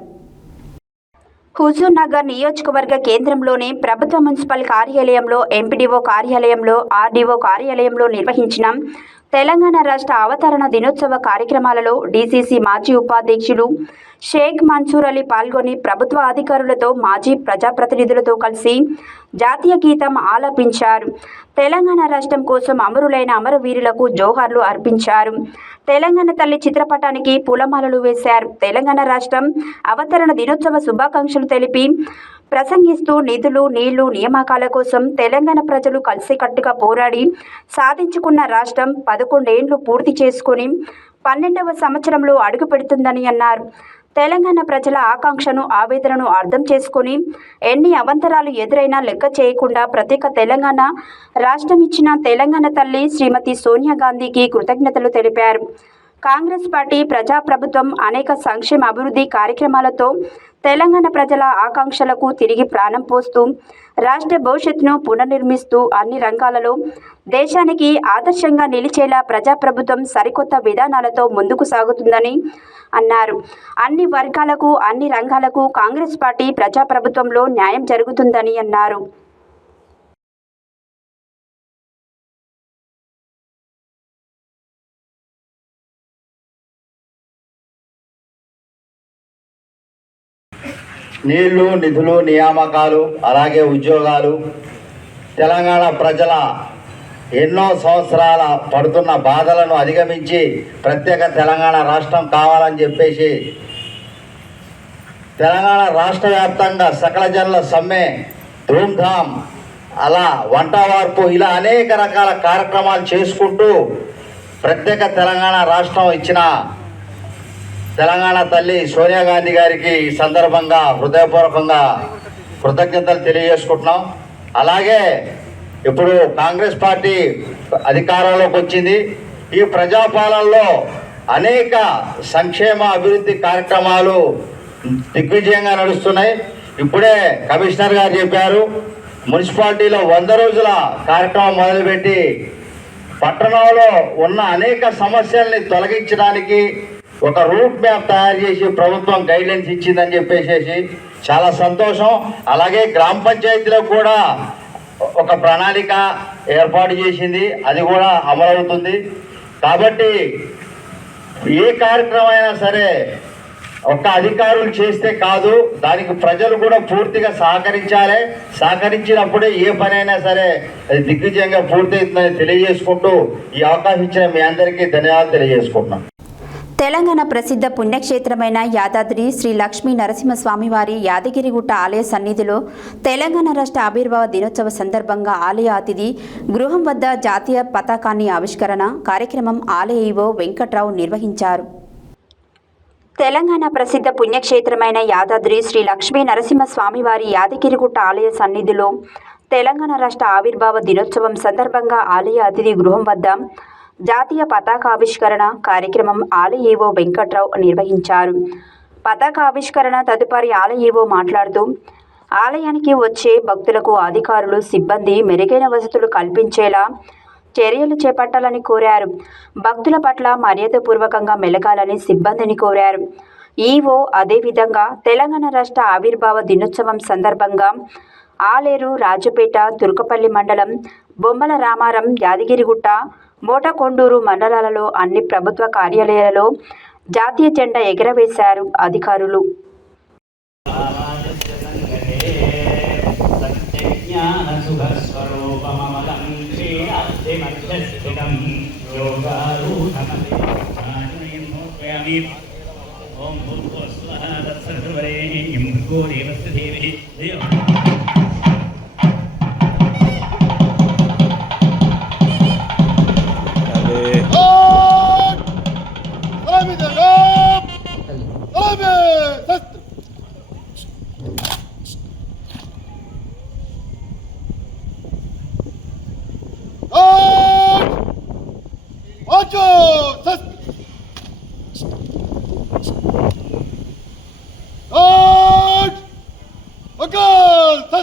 హుజూర్ నగర్ నియోజకవర్గ కేంద్రంలోని ప్రభుత్వ మున్సిపల్ కార్యాలయంలో, ఎంపీడీఓ కార్యాలయంలో, ఆర్డీఓ కార్యాలయంలో నిర్వహించిన తెలంగాణ రాష్ట్ర అవతరణ దినోత్సవ కార్యక్రమాలలో డీసీసీ మాజీ ఉపాధ్యక్షులు షేక్ మన్సూర్ అలీ పాల్గొని ప్రభుత్వ అధికారులతో, మాజీ ప్రజాప్రతినిధులతో కలిసి జాతీయ గీతం ఆలపించారు. తెలంగాణ రాష్ట్రం కోసం అమరులైన అమరవీరులకు జోహార్లు అర్పించారు. తెలంగాణ తల్లి చిత్రపటానికి పూలమాలలు వేశారు. తెలంగాణ రాష్ట్రం అవతరణ దినోత్సవ శుభాకాంక్షలు తెలిపి ప్రసంగిస్తూ నిధులు, నీళ్లు, నియామకాల కోసం తెలంగాణ ప్రజలు కలిసికట్టుగా పోరాడి సాధించుకున్న రాష్ట్రం 11 ఏళ్లు పూర్తి చేసుకుని 12వ సంవత్సరంలో అడుగు పెడుతుందని అన్నారు. తెలంగాణ ప్రజల ఆకాంక్షను, ఆవేదనను అర్థం చేసుకుని ఎన్ని అవంతరాలు ఎదురైనా లెక్క చేయకుండా ప్రత్యేక తెలంగాణ రాష్ట్రం ఇచ్చిన తెలంగాణ తల్లి శ్రీమతి సోనియా గాంధీకి కృతజ్ఞతలు తెలిపారు. కాంగ్రెస్ పార్టీ ప్రజాప్రభుత్వం అనేక సంక్షేమ అభివృద్ధి కార్యక్రమాలతో తెలంగాణ ప్రజల ఆకాంక్షలకు తిరిగి ప్రాణం పోస్తూ రాష్ట్ర భవిష్యత్తును పునర్నిర్మిస్తూ అన్ని రంగాలలో దేశానికి ఆదర్శంగా నిలిచేలా ప్రజాప్రభుత్వం సరికొత్త విధానాలతో ముందుకు సాగుతుందని అన్నారు. అన్ని వర్గాలకు, అన్ని రంగాలకు కాంగ్రెస్ పార్టీ ప్రజాప్రభుత్వంలో న్యాయం జరుగుతుందని అన్నారు. నీళ్లు, నిధులు, నియామకాలు, అలాగే ఉద్యోగాలు, తెలంగాణ ప్రజల ఎన్నో సంవత్సరాల పడుతున్న బాధలను అధిగమించి ప్రత్యేక తెలంగాణ రాష్ట్రం కావాలని చెప్పేసి తెలంగాణ రాష్ట్ర వ్యాప్తంగా సకల జనుల సమ్మె, ధూమ్ధామ్, అలా వంట వార్పు, ఇలా అనేక రకాల కార్యక్రమాలు చేసుకుంటూ ప్రత్యేక తెలంగాణ రాష్ట్రం ఇచ్చిన తెలంగాణ తల్లి సోనియా గాంధీ గారికి ఈ సందర్భంగా హృదయపూర్వకంగా కృతజ్ఞతలు తెలియజేసుకుంటున్నాం. అలాగే ఇప్పుడు కాంగ్రెస్ పార్టీ అధికారంలోకి వచ్చింది. ఈ ప్రజాపాలనలో అనేక సంక్షేమ అభివృద్ధి కార్యక్రమాలు దిగ్విజయంగా నడుస్తున్నాయి. ఇప్పుడే కమిషనర్ గారు చెప్పారు, మున్సిపాలిటీలో 100 రోజుల కార్యక్రమం మొదలుపెట్టి పట్టణంలో ఉన్న అనేక సమస్యల్ని తొలగించడానికి ఒక రూట్ మ్యాప్ తయారు చేసి ప్రభుత్వం గైడ్లైన్స్ ఇచ్చిందని చెప్పేసి చాలా సంతోషం. అలాగే గ్రామ పంచాయతీలో కూడా ఒక ప్రణాళిక ఏర్పాటు చేసింది, అది కూడా అమలవుతుంది. కాబట్టి ఏ కార్యక్రమం అయినా సరే ఒక్క అధికారులు చేస్తే కాదు, దానికి ప్రజలు కూడా పూర్తిగా సహకరించాలి. సహకరించినప్పుడే ఏ పనైనా సరే అది దిగ్విజయంగా పూర్తవుతుందని తెలియజేసుకుంటూ ఈ అవకాశం ఇచ్చిన మీ అందరికీ ధన్యవాదాలు తెలియజేసుకుంటున్నాం. తెలంగాణ ప్రసిద్ధ పుణ్యక్షేత్రమైన యాదాద్రి శ్రీ లక్ష్మీ నరసింహస్వామివారి యాదగిరిగుట్ట ఆలయ సన్నిధిలో తెలంగాణ రాష్ట్ర ఆవిర్భావ దినోత్సవ సందర్భంగా ఆలయ అతిథి గృహం వద్ద జాతీయ పతాకాన్ని ఆవిష్కరణ కార్యక్రమం ఆలయ ఈవో వెంకట్రావు నిర్వహించారు. తెలంగాణ ప్రసిద్ధ పుణ్యక్షేత్రమైన యాదాద్రి శ్రీ లక్ష్మీ నరసింహస్వామివారి యాదగిరిగుట్ట ఆలయ సన్నిధిలో తెలంగాణ రాష్ట్ర ఆవిర్భావ దినోత్సవం సందర్భంగా ఆలయ అతిథి గృహం వద్ద జాతీయ పతాకావిష్కరణ కార్యక్రమం ఆలయ ఈవో వెంకట్రావు నిర్వహించారు. పతాకావిష్కరణ తదుపరి ఆలయ ఈవో మాట్లాడుతూ ఆలయానికి వచ్చే భక్తులకు అధికారులు, సిబ్బంది మెరుగైన వసతులు కల్పించేలా చర్యలు చేపట్టాలని కోరారు. భక్తుల పట్ల మర్యాదపూర్వకంగా మెలగాలని సిబ్బందిని కోరారు. ఈవో అదేవిధంగా తెలంగాణ రాష్ట్ర ఆవిర్భావ దినోత్సవం సందర్భంగా ఆలేరు, రాజపేట, తుర్కపల్లి మండలం, బొమ్మల రామారం, యాదగిరిగుట్ట, మోటకొండూరు మండలాలలో అన్ని ప్రభుత్వ కార్యాలయాలలో జాతీయ జెండా ఎగరవేశారు అధికారులు. Akal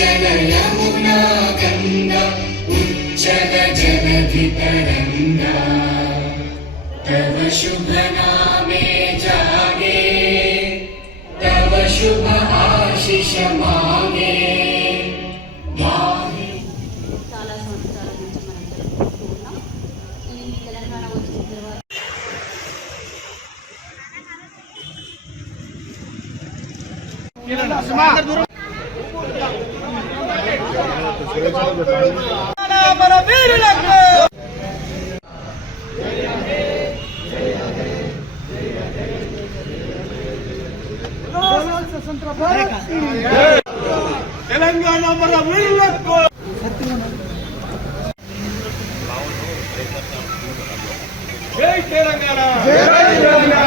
उच्चल यमुना गंगा उच्चल जलधि तरंगा तव शुभ नामे जागे तव शुभ आशीष मांगे చాలా సంవత్సరాల నుంచి మనం జరుపుకుంటూ ఉన్నాం. ఈ తెలంగాణ వచ్చిన తర్వాత తెలంగాణ మన వీరులకు జై తెలంగాణ జై తెలంగాణ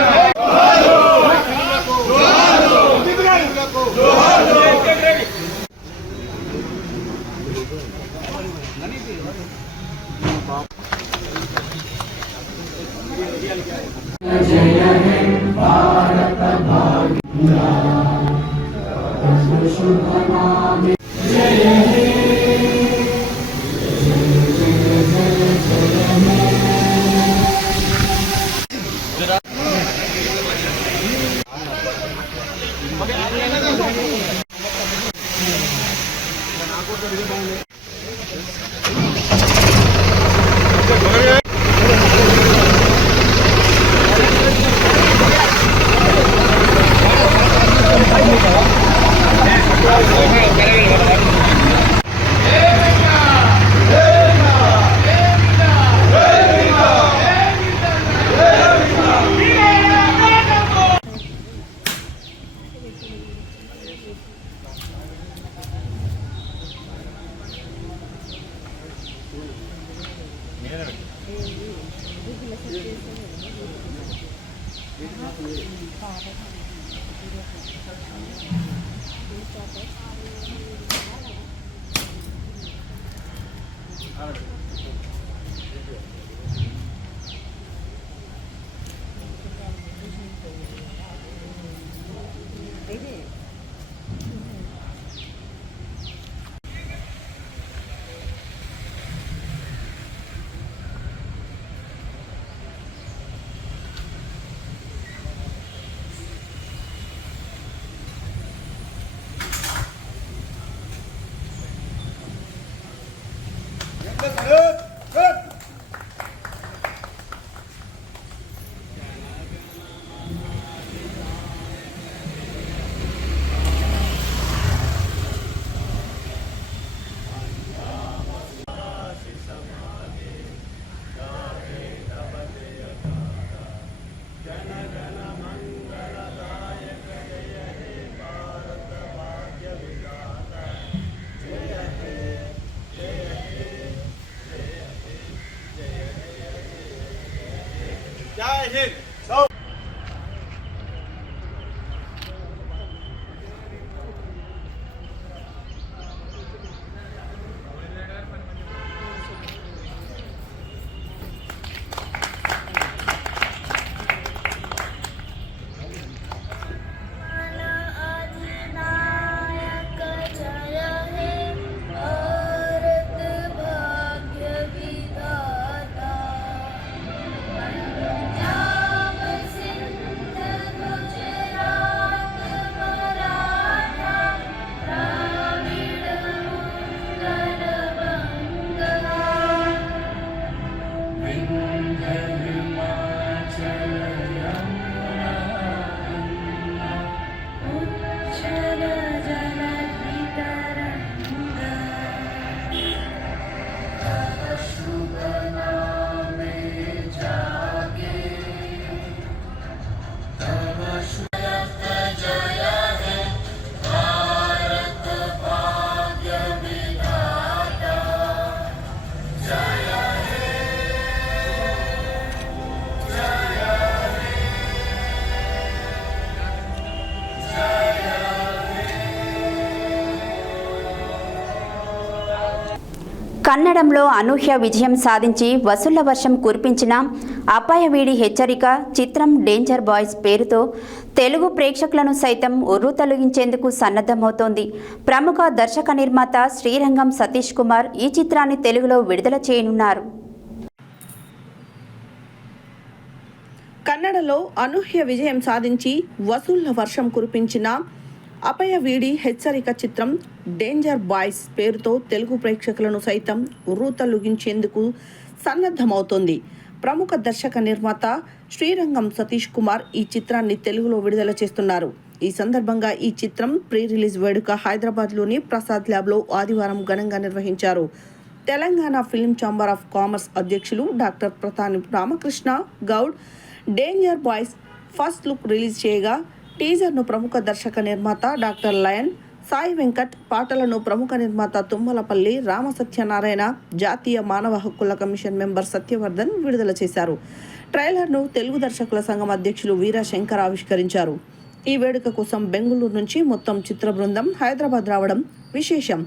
जय हे भारत भाग्य शुभ नाम जय हे కన్నడంలో అనూహ్య విజయం సాధించి వసూళ్ల వర్షం కురిపించిన అపాయవీడి హెచ్చరిక చిత్రం డేంజర్ బాయ్స్ పేరుతో తెలుగు ప్రేక్షకులను సైతం ఉర్రు తొలగించేందుకు సన్నద్ధమవుతోంది. ప్రముఖ దర్శక నిర్మాత శ్రీరంగం సతీష్ కుమార్ ఈ చిత్రాన్ని తెలుగులో విడుదల చేయనున్నారు. కన్నడలో అనూహ్య విజయం సాధించి వసూళ్ల వర్షం కురిపించిన అపయ వీడి హెచ్చరిక చిత్రం డేంజర్ బాయ్స్ పేరుతో తెలుగు ప్రేక్షకులను సైతం ఉర్రు తొలగించేందుకు సన్నద్ధమవుతోంది. ప్రముఖ దర్శక నిర్మాత శ్రీరంగం సతీష్ కుమార్ ఈ చిత్రాన్ని తెలుగులో విడుదల చేస్తున్నారు. ఈ సందర్భంగా ఈ చిత్రం ప్రీ రిలీజ్ వేడుక హైదరాబాద్లోని ప్రసాద్ ల్యాబ్లో ఆదివారం ఘనంగా నిర్వహించారు. Telangana film chamber of commerce అధ్యక్షులు doctor Pratani Ramakrishna Goud danger boys first look release చేయగా టీజర్ను ప్రముఖ దర్శక నిర్మాత డాక్టర్ లయన్ సాయి వెంకట్, పాటలను ప్రముఖ నిర్మాత తుమ్మలపల్లి రామసత్యనారాయణ, జాతీయ మానవ హక్కుల కమిషన్ మెంబర్ సత్యవర్ధన్ విడుదల చేశారు. ట్రైలర్ను తెలుగు దర్శకుల సంఘం అధ్యక్షులు వీరశంకర్ ఆవిష్కరించారు. ఈ వేడుక కోసం బెంగళూరు నుంచి మొత్తం చిత్ర బృందం హైదరాబాద్ రావడం విశేషం.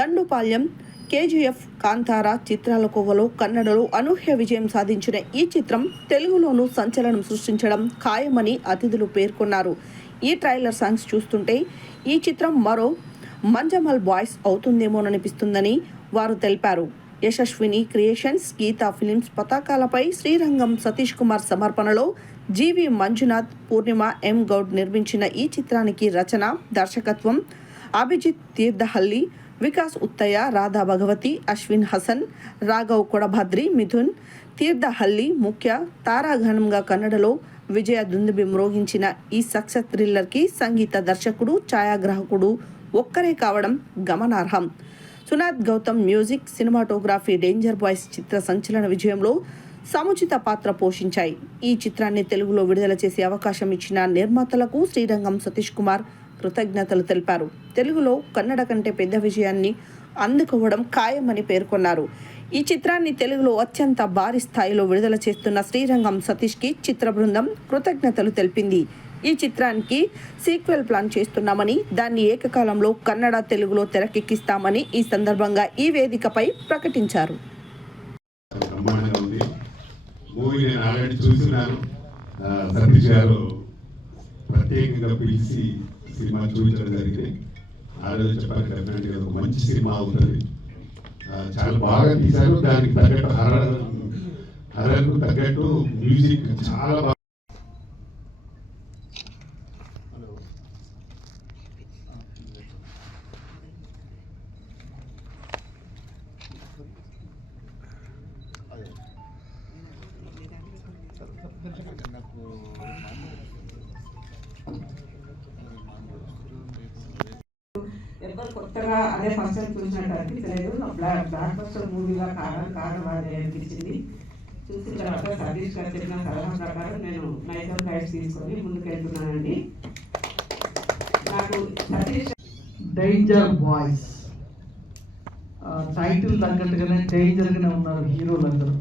దండుపాల్యం, కేజీఎఫ్, కాంతారా చిత్రాల కోవలో కన్నడలో అనూహ్య విజయం సాధించిన ఈ చిత్రం తెలుగులోనూ సంచలనం సృష్టించడం ఖాయమని అతిథులు పేర్కొన్నారు. ఈ ట్రైలర్ సాంగ్స్ చూస్తుంటే ఈ చిత్రం మరో మంజమల్ బాయ్స్ అవుతుందేమోననిపిస్తుందని వారు తెలిపారు. యశస్విని క్రియేషన్స్, గీతా ఫిలిమ్స్ పతాకాలపై శ్రీరంగం సతీష్ కుమార్ సమర్పణలో జీవి మంజునాథ్, పూర్ణిమ ఎం గౌడ్ నిర్మించిన ఈ చిత్రానికి రచన, దర్శకత్వం అభిజిత్ తీర్థహల్లి, వికాస్ ఉత్తయ్య, రాధా భగవతి, అశ్విన్ హసన్, రాఘవ్ కొడభద్రి, మిథున్ తీర్థహల్లి ముఖ్య తారాగణంగా కన్నడలో విజయ దుందుబి మ్రోగించిన ఈ సక్సెస్ థ్రిల్లర్కి సంగీత దర్శకుడు, ఛాయాగ్రాహకుడు ఒక్కరే కావడం గమనార్హం. Sunad Gautam music, cinematography danger boys చిత్ర సంచలన విజయంలో సముచిత పాత్ర పోషించాయి. ఈ చిత్రాన్ని తెలుగులో విడుదల చేసే అవకాశం ఇచ్చిన నిర్మాతలకు శ్రీరంగం సతీష్ కుమార్ కృతజ్ఞతలు తెలిపారు. తెలుగులో కన్నడ కంటే పెద్ద విజయాన్ని అందుకోవడం ఖాయమని పేర్కొన్నారు. ఈ చిత్రాన్ని తెలుగులో అత్యంత భారీ స్థాయిలో విడుదల చేస్తున్న శ్రీరంగం సతీష్కి చిత్ర బృందం కృతజ్ఞతలు తెలిపింది. ఈ చిత్రానికి సీక్వెల్ ప్లాన్ చేస్తున్నామని, దాన్ని ఏకకాలంలో కన్నడ, తెలుగులో తెరకెక్కిస్తామని ఈ సందర్భంగా ఈ వేదికపై ప్రకటించారు. ప్రత్యేకంగా పిలిచి సినిమా చూపించడం జరిగింది. ఆ రోజు చెప్పారు డెఫినెట్గా ఒక మంచి సినిమా అవుతుంది. చాలా బాగా తీశారు. దానికి తగ్గట్టు హర్రర్కు తగ్గట్టు మ్యూజిక్ చాలా బాగా. ఎవరు కొత్తగా అదే ఫస్ట్ టైం చూసినట్టు అనిపించలేదు. బ్లాక్ బస్టర్ మూవీగా కారణం అది అనిపించింది. చూసిన తర్వాత సతీష్ గారు చెప్పిన సలహా ప్రకారం నేను మైసూర్ గైడ్స్ తీసుకొని ముందుకెళ్తున్నానండి. నాకు సతీష్ డేంజర్ బాయ్స్ టైటిల్ తగ్గట్టుగానే డేంజర్గానే ఉన్నారు హీరోలందరూ.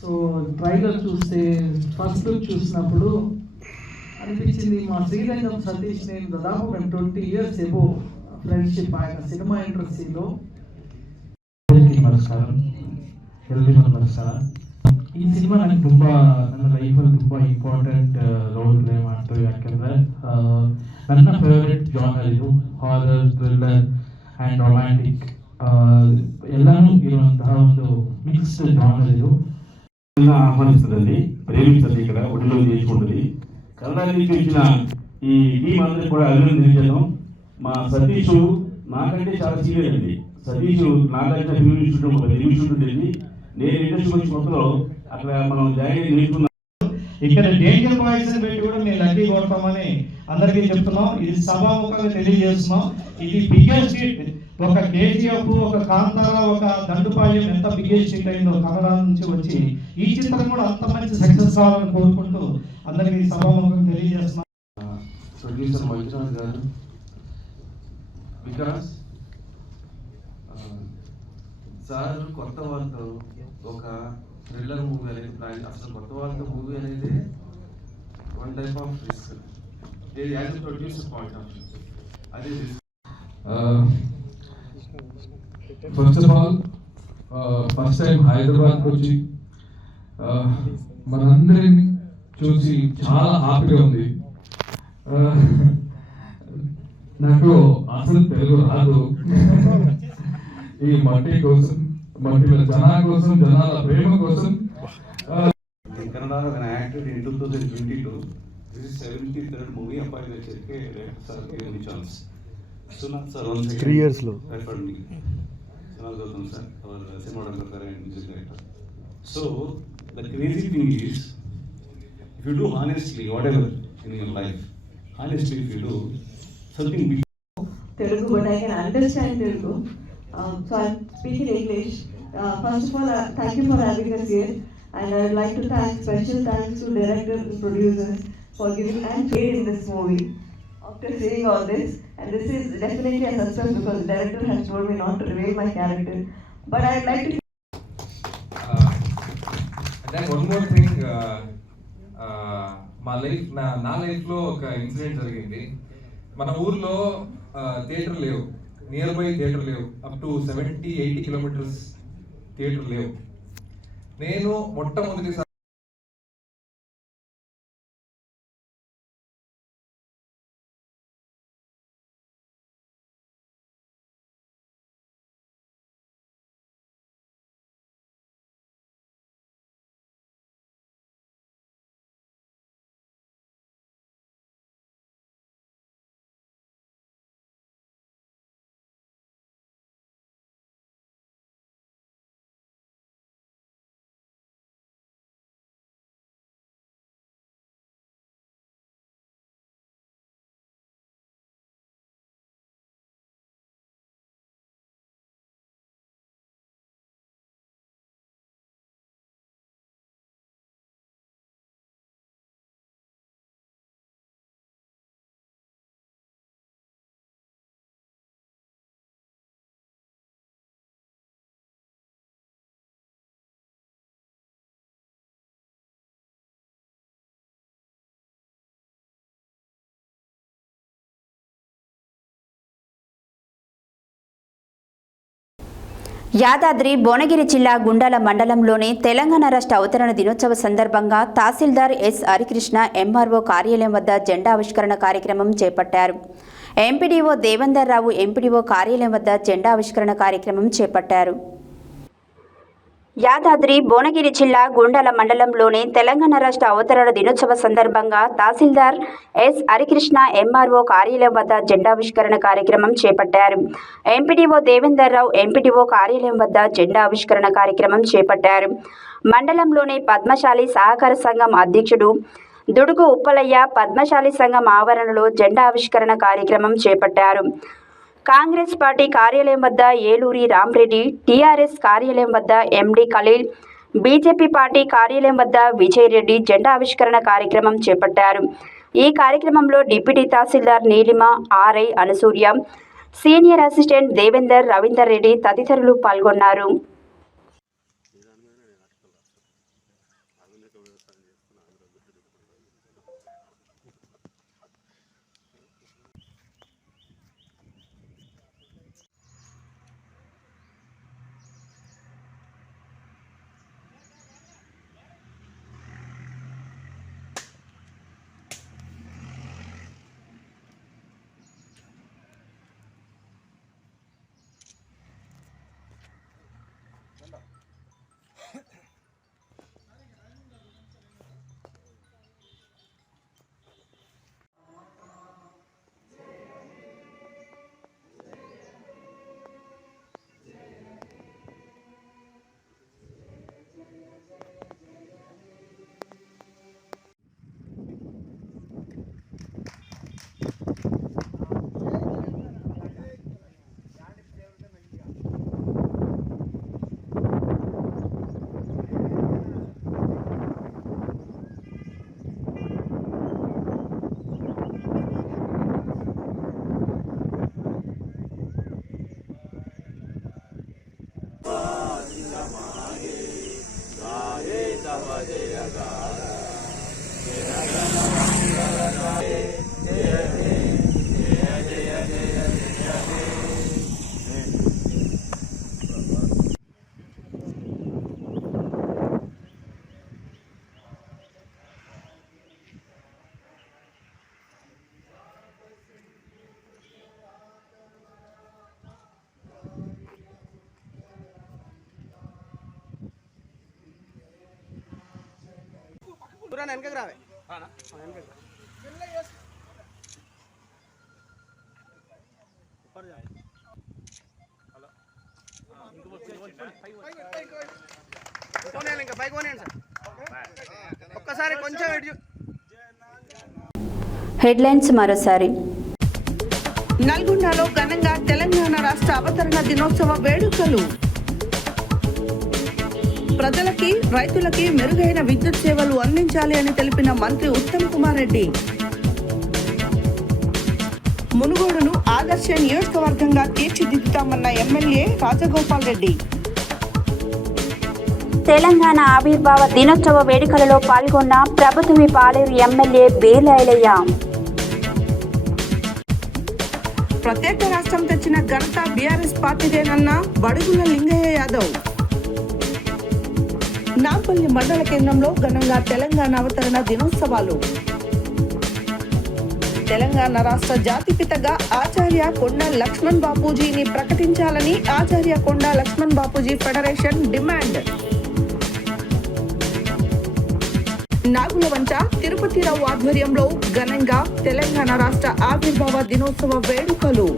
సో ట్రైలర్ చూస్తే ఫస్ట్ లుక్ చూసినప్పుడు అనిపించింది మా శ్రీరంగం సతీష్ నేను దాదాపు 20 years ఎబో ఫ్రెండ్షిప్ ఆయన సినిమా ఇండస్ట్రీలో. ನಮಸ್ಕಾರ, ಎಲ್ರಿಗೂ ನಮಸ್ಕಾರ. ಈ ಸಿನಿಮಾ ನನಗೆ ತುಂಬ ನನ್ನ ಲೈಫಲ್ಲಿ ತುಂಬ ಇಂಪಾರ್ಟೆಂಟ್ ರೋಲ್ ಪ್ಲೇ ಮಾಡ್ತು. ಯಾಕೆಂದರೆ ನನ್ನ ಫೇವ್ರೆಟ್ ಜಾನರ್ ಇದು ಹಾರರ್, ಥ್ರಿಲ್ಲರ್ ಆ್ಯಂಡ್ ರೊಮ್ಯಾಂಟಿಕ್ ಎಲ್ಲನೂ ಇರುವಂತಹ ಒಂದು ಮಿಕ್ಸ್ಡ್ ಜಾನರ್ ಇದು. ఆహ్వానిస్తుందండి, ప్రేమిస్తుంది, ఇక్కడ ఒడిలో చేసుకుంటుంది. కన్నడని చూసిన ఈ టీం అందరూ కూడా అభినందించాను. మా సతీష్ నాకంటే చాలా సీనియర్ అండి. సతీష్ నాగార్జున ఫిల్మ్ ఇన్స్టిట్యూట్ ఒక తెలుగు ఇన్స్టిట్యూట్ ఉండేది. నేను ఇండస్ట్రీ వచ్చి కొత్తలో అక్కడ మనం జాయిన్ నేర్చుకున్నాం. ఇక్కడ డేంజర్ బాయ్స్ అని పెట్టి కూడా మేము లక్కీ కొడతామని అందరికీ చెప్తున్నాం. ఇది సభాముఖంగా తెలియజేస్తున్నాం. ఇది బిగ్గెస్ట్ హిట్. ఒక కేజీఎఫ్, ఒక కాంతారా, ఒక దండుపాల్యం ఎంత బిగ్గెస్ట్ హిట్ అయిందో కన్నడ నుంచి వచ్చి ఈ చిత్రం కూడా అంత మంచి సక్సెస్ కావాలని కోరుకుంటూ అందరికీ సభాముఖంగా తెలియజేస్తున్నాం. ప్రొడ్యూసర్ మంజునాథ్ గారు, వికాస్ సార్ కొత్త వాళ్ళతో ఒక థ్రిల్లర్ మూవీ అనేది ప్లాన్. అసలు కొత్త వాళ్ళతో మూవీ అనేది one type of risk. As a producer point of view అది risk. First of all first time హైదరాబాద్కి వచ్చి మనందరినీ చూసి చాలా హ్యాపీగా ఉంది. నాకు అసలు తెలుగు రాదు. ఈ మట్టి కోసం, మట్టిల జనాల కోసం, జనాల ప్రేమ కోసం. In Canada, when I acted in 2022, this is 73rd movie. Apart from that, sir gave me chance. Sunat sir once again 3 years lo referred me. Sunat Gautam sir, our cinematographer and music director. So the crazy thing is, if you do honestly whatever in your life, honestly if you do something big. Telugu, but I can understand Telugu. So I'm speaking English. First of all, thank you for having us here. And I would like to thank special thanks to director and producers for giving and played in this movie. After saying all this, and this is definitely a suspense because the director has told me not to reveal my character, but I would like to. And then one more thing, నా లైఫ్లో ఒక incident జరిగింది. మన ఊర్లో theatre లేవు, near by theatre లేవు, up to 70-80 kilometres theatre లేవు. నేను మొట్టమొదటిసారి యాదాద్రి భువనగిరి జిల్లా గుండాల మండలంలోని తెలంగాణ రాష్ట్ర అవతరణ దినోత్సవ సందర్భంగా తహసీల్దార్ ఎస్ హరికృష్ణ ఎంఆర్ఓ కార్యాలయం వద్ద జెండా ఆవిష్కరణ కార్యక్రమం చేపట్టారు. ఎంపీడీఓ దేవేందర్ రావు ఎంపీడీఓ కార్యాలయం వద్ద జెండా ఆవిష్కరణ కార్యక్రమం చేపట్టారు. యాదాద్రి భువనగిరి జిల్లా గుండాల మండలంలోని తెలంగాణ రాష్ట్ర అవతరణ దినోత్సవ సందర్భంగా తహసీల్దార్ ఎస్ హరికృష్ణ ఎంఆర్ఓ కార్యాలయం వద్ద జెండావిష్కరణ కార్యక్రమం చేపట్టారు. ఎంపీడీఓ దేవేందర్ రావు ఎంపీడీఓ కార్యాలయం వద్ద జెండావిష్కరణ కార్యక్రమం చేపట్టారు. మండలంలోని పద్మశాలి సహకార సంఘం అధ్యక్షుడు దుడుగు ఉప్పలయ్య పద్మశాలి సంఘం ఆవరణలో జెండా ఆవిష్కరణ కార్యక్రమం చేపట్టారు. కాంగ్రెస్ పార్టీ కార్యాలయం వద్ద ఏలూరి రామ్రెడ్డి, టీఆర్ఎస్ కార్యాలయం వద్ద ఎండి ఖలీల్, బీజేపీ పార్టీ కార్యాలయం వద్ద విజయ్ రెడ్డి జెండా ఆవిష్కరణ కార్యక్రమం చేపట్టారు. ఈ కార్యక్రమంలో deputy tahsildar Neelima, RI Anasuya, senior assistant Devender, Ravinder Reddy తదితరులు పాల్గొన్నారు. సూర్యన వెనకకి రావే ఇంకా పైకి పోనేయండి సార్ ఒక్కసారి కొంచెం హెడ్లైన్స్ మరోసారి. నల్గొండలో ఘనంగా తెలంగాణ రాష్ట్ర అవతరణ దినోత్సవ వేడుకలు. ప్రజలకి రైతులకి మెరుగైన విద్యుత్ సేవలు అందించాలి అని తెలిపిన మంత్రి ఉత్తమ్ కుమార్ రెడ్డి. మునుగోడును ఆదర్శ నియోజకవర్గంగా తీర్చిదిద్దుతామన్న ఎమ్మెల్యే రాజగోపాల్ రెడ్డి. తెలంగాణ ఆవిర్భావ దినోత్సవ వేడుకలలో పాల్గొన్న ప్రభుత్వ పాలేరు ఎమ్మెల్యే బేర్ల ఐలయ్య. ప్రత్యేక రాష్ట్రం తెచ్చిన ఘనత బీఆర్ఎస్ పార్టీదేనన్న బడుగుల లింగయ్య యాదవ్. నాంపల్లి మండల కేంద్రంలో ఘనంగా తెలంగాణ అవతరణ దినోత్సవాలు. తెలంగాణ రాష్ట్ర జాతిపితగా ఆచార్య కొండా లక్ష్మణ్ బాపూజీని ప్రకటించాలని ఆచార్య కొండా లక్ష్మణ్ బాపూజీ ఫెడరేషన్ డిమాండ్. నాగులవంచ తిరుపతిరావు ఆధ్వర్యంలో ఘనంగా తెలంగాణ రాష్ట్ర ఆవిర్భావ దినోత్సవ వేడుకలు.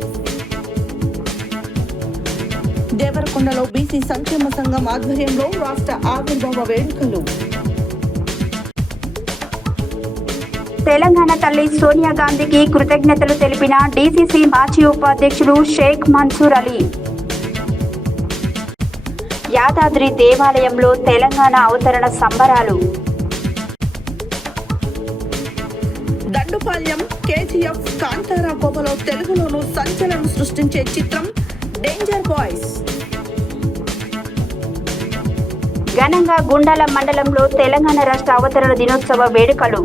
దేవరకొండలో బీసీ సంక్షేమ సంఘం ఆధ్వర్యంలో రాష్ట్ర ఆవిర్భావ వేడుకలు. తెలంగాణ తల్లి సోనియా గాంధీకి కృతజ్ఞతలు తెలిపిన డీసీసీ మాజీ ఉపాధ్యక్షుడు షేక్ మన్సూర్ అలీ. యాదాద్రి దేవాలయంలో తెలంగాణ అవతరణ సంబరాలు. దండుపాల్యం కేజీఎఫ్ కాంతారా కోవలో తెలుగులోనూ సంచలనం సృష్టించే చిత్రం డేంజర్ బాయ్స్. ఘనంగా గుండాల మండలంలో తెలంగాణ రాష్ట్ర అవతరణ దినోత్సవ వేడుకలు.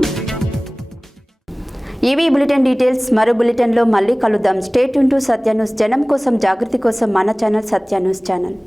ఇవి బులెటిన్ డీటెయిల్స్. మరో బులెటిన్లో మళ్ళీ కలుద్దాం. Stay tune to Satya news. జనం కోసం జాగృతి కోసం మన ఛానల్ సత్య న్యూస్ ఛానల్.